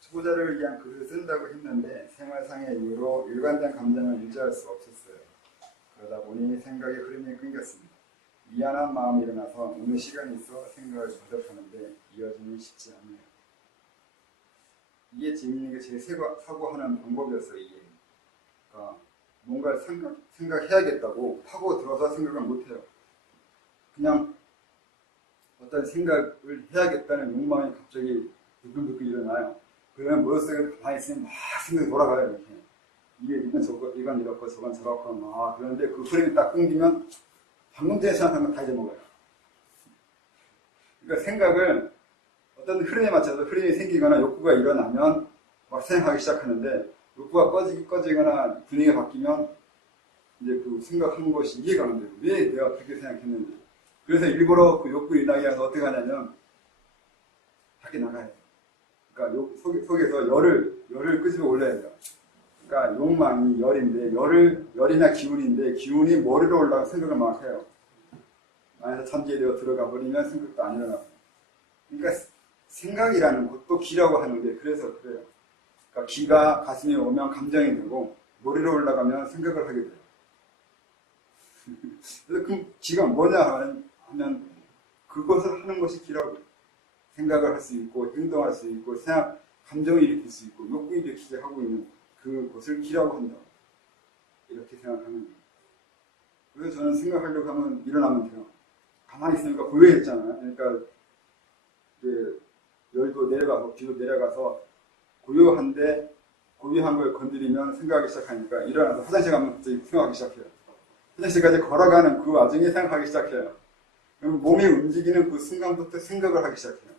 초보자를 위한 글을 쓴다고 했는데 생활상의 이유로 일관된 감정을 유지할 수 없었어요. 그러다 보니 생각의 흐름이 끊겼습니다. 미안한 마음이 일어나서 어느 시간이 있어 생각을 거듭하는데 이어지기 쉽지 않네요. 이게 재밌는 게 제 사고하는 방법이었어요. 이게. 그러니까 뭔가를 생각해야겠다고 파고 들어서 생각을 못해요. 그냥 어떤 생각을 해야겠다는 욕망이 갑자기 부글부글 일어나요. 그러면 머릿속에 가만히 있으면 막 생각이 돌아가요. 이렇게. 이건 저거, 이건 이렇고 저건 저렇고 그런데 그 흐름이 딱 끊기면 방금 전에 생각한 건 다 잊어먹어요. 그러니까 생각을 어떤 흐름에 맞춰서 흐름이 생기거나 욕구가 일어나면 막 생각하기 시작하는데 욕구가 꺼지거나 분위기가 바뀌면 이제 그 생각한 것이 이해가 안 돼요. 왜 내가 그렇게 생각했는지. 그래서 일부러 그 욕구 일어나게 해서 어떻게 하냐면 밖에 나가야 돼요. 그러니까 속에서 열을 끄집어 올려야 돼요. 그러니까 욕망이 열인데 열이나 기운인데 기운이 머리로 올라가 생각을 막 해요. 안에서 잠재되어 들어가 버리면 생각도 안 일어나고. 그러니까 생각이라는 것도 기라고 하는데 그래서 그래요. 그러니까 기가 가슴에 오면 감정이 되고 머리로 올라가면 생각을 하게 돼요. 그래서 그 기가 뭐냐 하면 그것을 하는 것이 기라고. 생각을 할 수 있고 행동할 수 있고 감정을 일으킬 수 있고 욕구 일으키게 하고 있는 그것을 기라고 한다. 이렇게 생각하는 거예요. 그래서 저는 생각하려고 하면 일어나면 돼요. 가만히 있으니까 고요했잖아요. 그러니까 열도 내려가서 뒤로 내려가서 고요한데 고요한 걸 건드리면 생각하기 시작하니까 일어나서 화장실 가면 갑자기 생각하기 시작해요. 화장실까지 걸어가는 그 와중에 생각하기 시작해요. 그럼 몸이 움직이는 그 순간부터 생각을 하기 시작해요.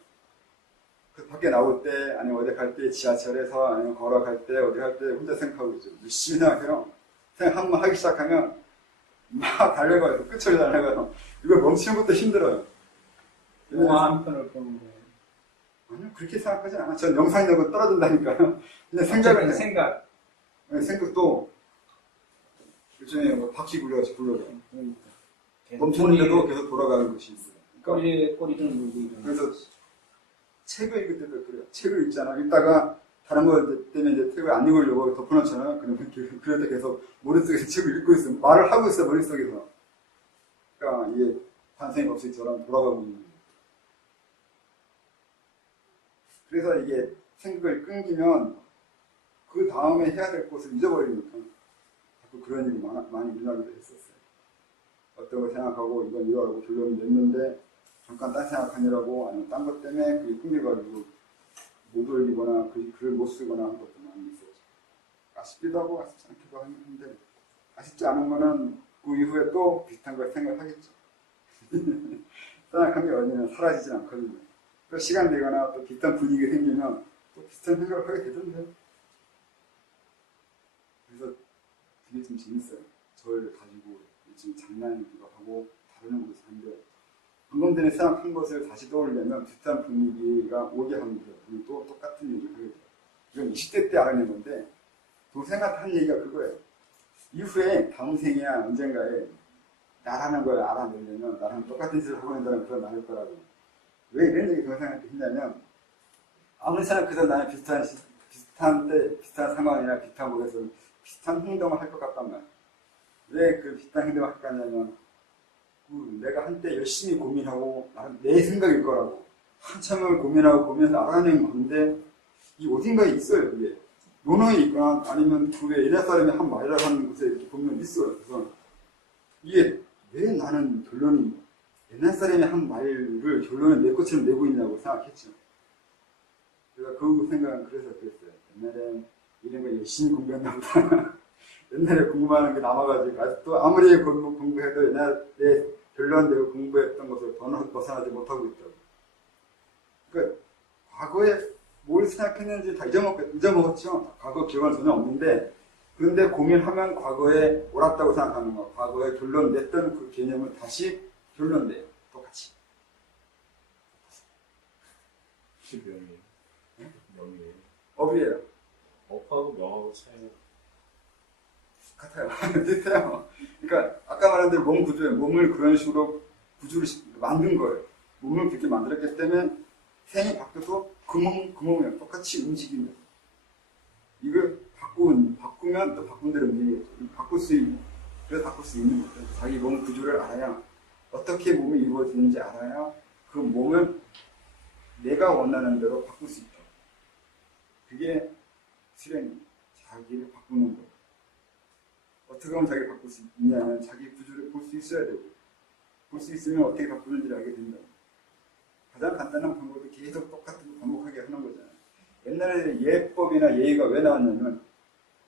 그 밖에 나올 때, 아니면 어디 갈 때, 지하철에서, 아니면 걸어갈 때, 어디 갈 때 혼자 생각하고 있죠. 열심히 생각해요. 생각 한번 하기 시작하면 막 달려가요. 끝을 달려가요. 이거 멈추는 것도 힘들어요. 영화 한 편을 보는 거예요. 아니요, 그렇게 생각하지 않아요. 전 영상력은 떨어진다니까요. 그냥 생각을 해요. 생각도 일종의 뭐 바퀴 굴려서 굴러가요. 멈추는데도 계속 돌아가는 것이 있어요. 그러니까 꼬리를 물고 있는. 그래서 책을 읽을 때도 그래요. 책을 읽잖아. 읽다가 다른 거 때문에 이제 책을 안 읽으려고 덮어놓잖아요. 그럴 때 계속 머릿속에서 책을 읽고 있어요. 말을 하고 있어요, 머릿속에서. 그러니까 이게 반생의 법칙처럼 돌아가고 있는 거예요. 그래서 이게 생각을 끊기면 그 다음에 해야 될 것을 잊어버리니까 자꾸 그런 일이 많이 일어나기도 했었어요. 어떤 걸 생각하고 이건 이거라고 결론을 냈는데 잠깐 딴 생각하느라고 아니면 딴 것 때문에 그게 끊겨가지고 못 올리거나 글을 못 쓰거나 한 것도 많이 있었죠. 아쉽기도 하고 아쉽지 않기도 한데 아쉽지 않은 거는 그 이후에 또 비슷한 걸 생각하겠죠. 생각한 게 어디는 사라지진 않거든요. 또 시간 되거나 또 비슷한 분위기가 생기면 또 비슷한 생각을 하게 되던데요. 그래서 그게 좀 재밌어요. 저를 가지고 지금 장난이기도 하고 다루는 것도 한데 방금 전에 생각한 것을 다시 떠올리려면 비슷한 분위기가 오게 합니다. 그리고 또 똑같은 얘기를 하게 돼요. 이건 20대 때 알아낸 건데 동생한테 한 얘기가 그거예요. 이후에 다음 생이야 언젠가에 나라는 걸 알아내려면 나랑 똑같은 짓을 하고 있는 사람이 더 나을 거라고. 왜 이런 얘기 동생한테 했냐면 아무리 생각해도 나는 비슷한 상황이나 비슷한 곳에서 비슷한 행동을 할 것 같단 말이야. 왜 그 비슷한 행동을 할 것 같냐면 내가 한때 열심히 고민하고 내 생각일 거라고 한참을 고민해서 알아낸 건데 이 어딘가에 있어요. 그게 논어에 있거나 아니면 그 외에 옛날 사람이 한 말이라고 하는 곳에 이렇게 보면 있어요. 그래서 이게 왜 나는 결론이 옛날 사람이 한 말을 결론을 내 것처럼 내고 있냐고 생각했죠. 그래서 그 생각은 그래서 그랬어요. 옛날엔 이런 거 열심히 공부했나 보다. 옛날에 공부하는 게 남아가지고 아직도 아무리 공부해도 옛날에 결론대로 공부했던 것을 벗어나지 못하고 있다고. 그러니까 과거에 뭘 생각했는지 다 잊어먹었죠. 과거 기억은 전혀 없는데 그런데 고민하면 과거에 옳았다고 생각하는 거. 과거에 결론 냈던 그 개념을 다시 결론 내요. 똑같이. 명이에요. 명이에요. 업이에요. 업하고 명하고 차이가 같아요. 비슷해요. 그러니까 아까 말한 대로 몸 구조예요. 몸을 그런 식으로 구조를 만든 거예요. 몸을 그렇게 만들었기 때문에 생이 바뀌어도 그 몸이랑 똑같이 움직이는 거예요. 이걸 바꾸면 또 바꾼 대로 움직이겠죠. 그래서 바꿀 수 있는 거죠. 자기 몸 구조를 알아야 어떻게 몸이 이루어지는지 알아야 그 몸을 내가 원하는 대로 바꿀 수 있다. 그게 수련이 자기를 바꾸는 거예요. 어떻게 하면 자기를 바꿀 수 있냐면 자기 구조를 볼 수 있어야 되고 볼 수 있으면 어떻게 바꾸는지를 알게 된다. 가장 간단한 방법이 계속 똑같은 거 반복하게 하는 거잖아요. 옛날에 예법이나 예의가 왜 나왔냐면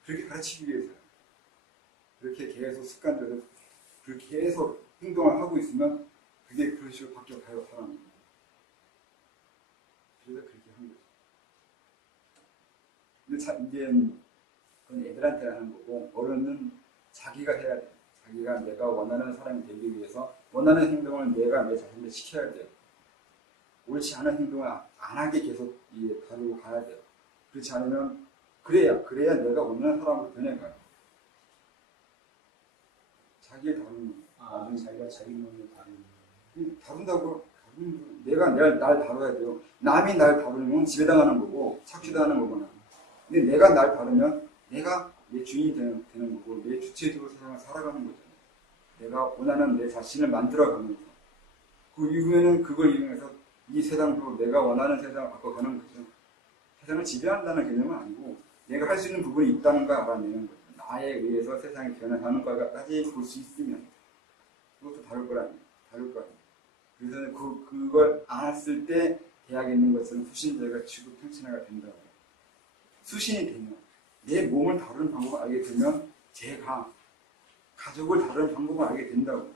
그렇게 가르치기 위해서요. 그렇게 계속 습관대로 그렇게 계속 행동을 하고 있으면 그게 그런 식으로 바뀌어가요, 사람이. 그래서 그렇게 한 거죠. 근데 이제 그건 애들한테 하는 거고, 어른은 자기가 해야 돼요. 자기가 내가 원하는 사람이 되기 위해서 원하는 행동을 내가 내 자신한테 시켜야 돼요. 옳지 않은 행동을 안 하게 계속 다루고 가야 돼요. 그렇지 않으면 그래야 내가 원하는 사람으로 변해가요. 자기의 다루는 아, 자기가 자기 몸을 다루는 다룬다고 내가 날 다뤄야 돼요. 남이 날 다루면 지배당하는 거고 착취당하는 거구나. 근데 내가 날 다루면 내가 내 주인이 되는 거고 내 주체적으로 세상을 살아가는 거잖아요. 내가 원하는 내 자신을 만들어가면서 그 이후에는 그걸 이용해서 이 세상으로 내가 원하는 세상을 바꿔가는 거죠. 세상을 지배한다는 개념은 아니고 내가 할 수 있는 부분이 있다는 걸 알아내는 거죠. 나에 의해서 세상이 변화하는 것까지 볼 수 있으면 그것도 다를 거 아니에요. 그래서 그걸 알았을 때 대학에 있는 것은 수신자가 지구 평신화가 된다고. 수신이 되면 내 몸을 다루는 방법을 알게 되면 제가 가족을 다루는 방법을 알게 된다고.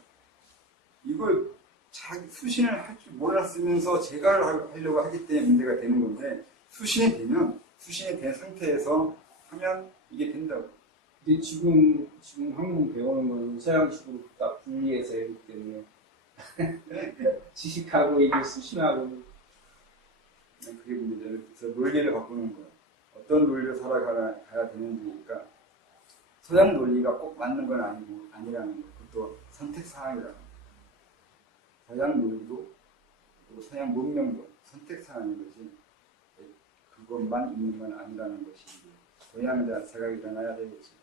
이걸 수신을 할 줄 몰랐으면서 제가 하려고 하기 때문에 문제가 되는 건데 수신이 된 상태에서 하면 이게 된다고. 근데 지금 한국 배우는 건 서양식으로 딱 분리해서 하기 때문에 지식하고 이게 수신하고 그게 문제죠. 그래서 논리를 바꾸는 거예요. 어떤 논리로 살아가야 되는지니까 서양 논리가 꼭 맞는 건 아니라는 거예요. 그것도 선택사항이라는 거예요. 서양 논리도 그리고 서양 문명도 선택사항인 거지 그것만 있는 건 아니라는 것이 동양자 생각이 일어나야 되겠죠.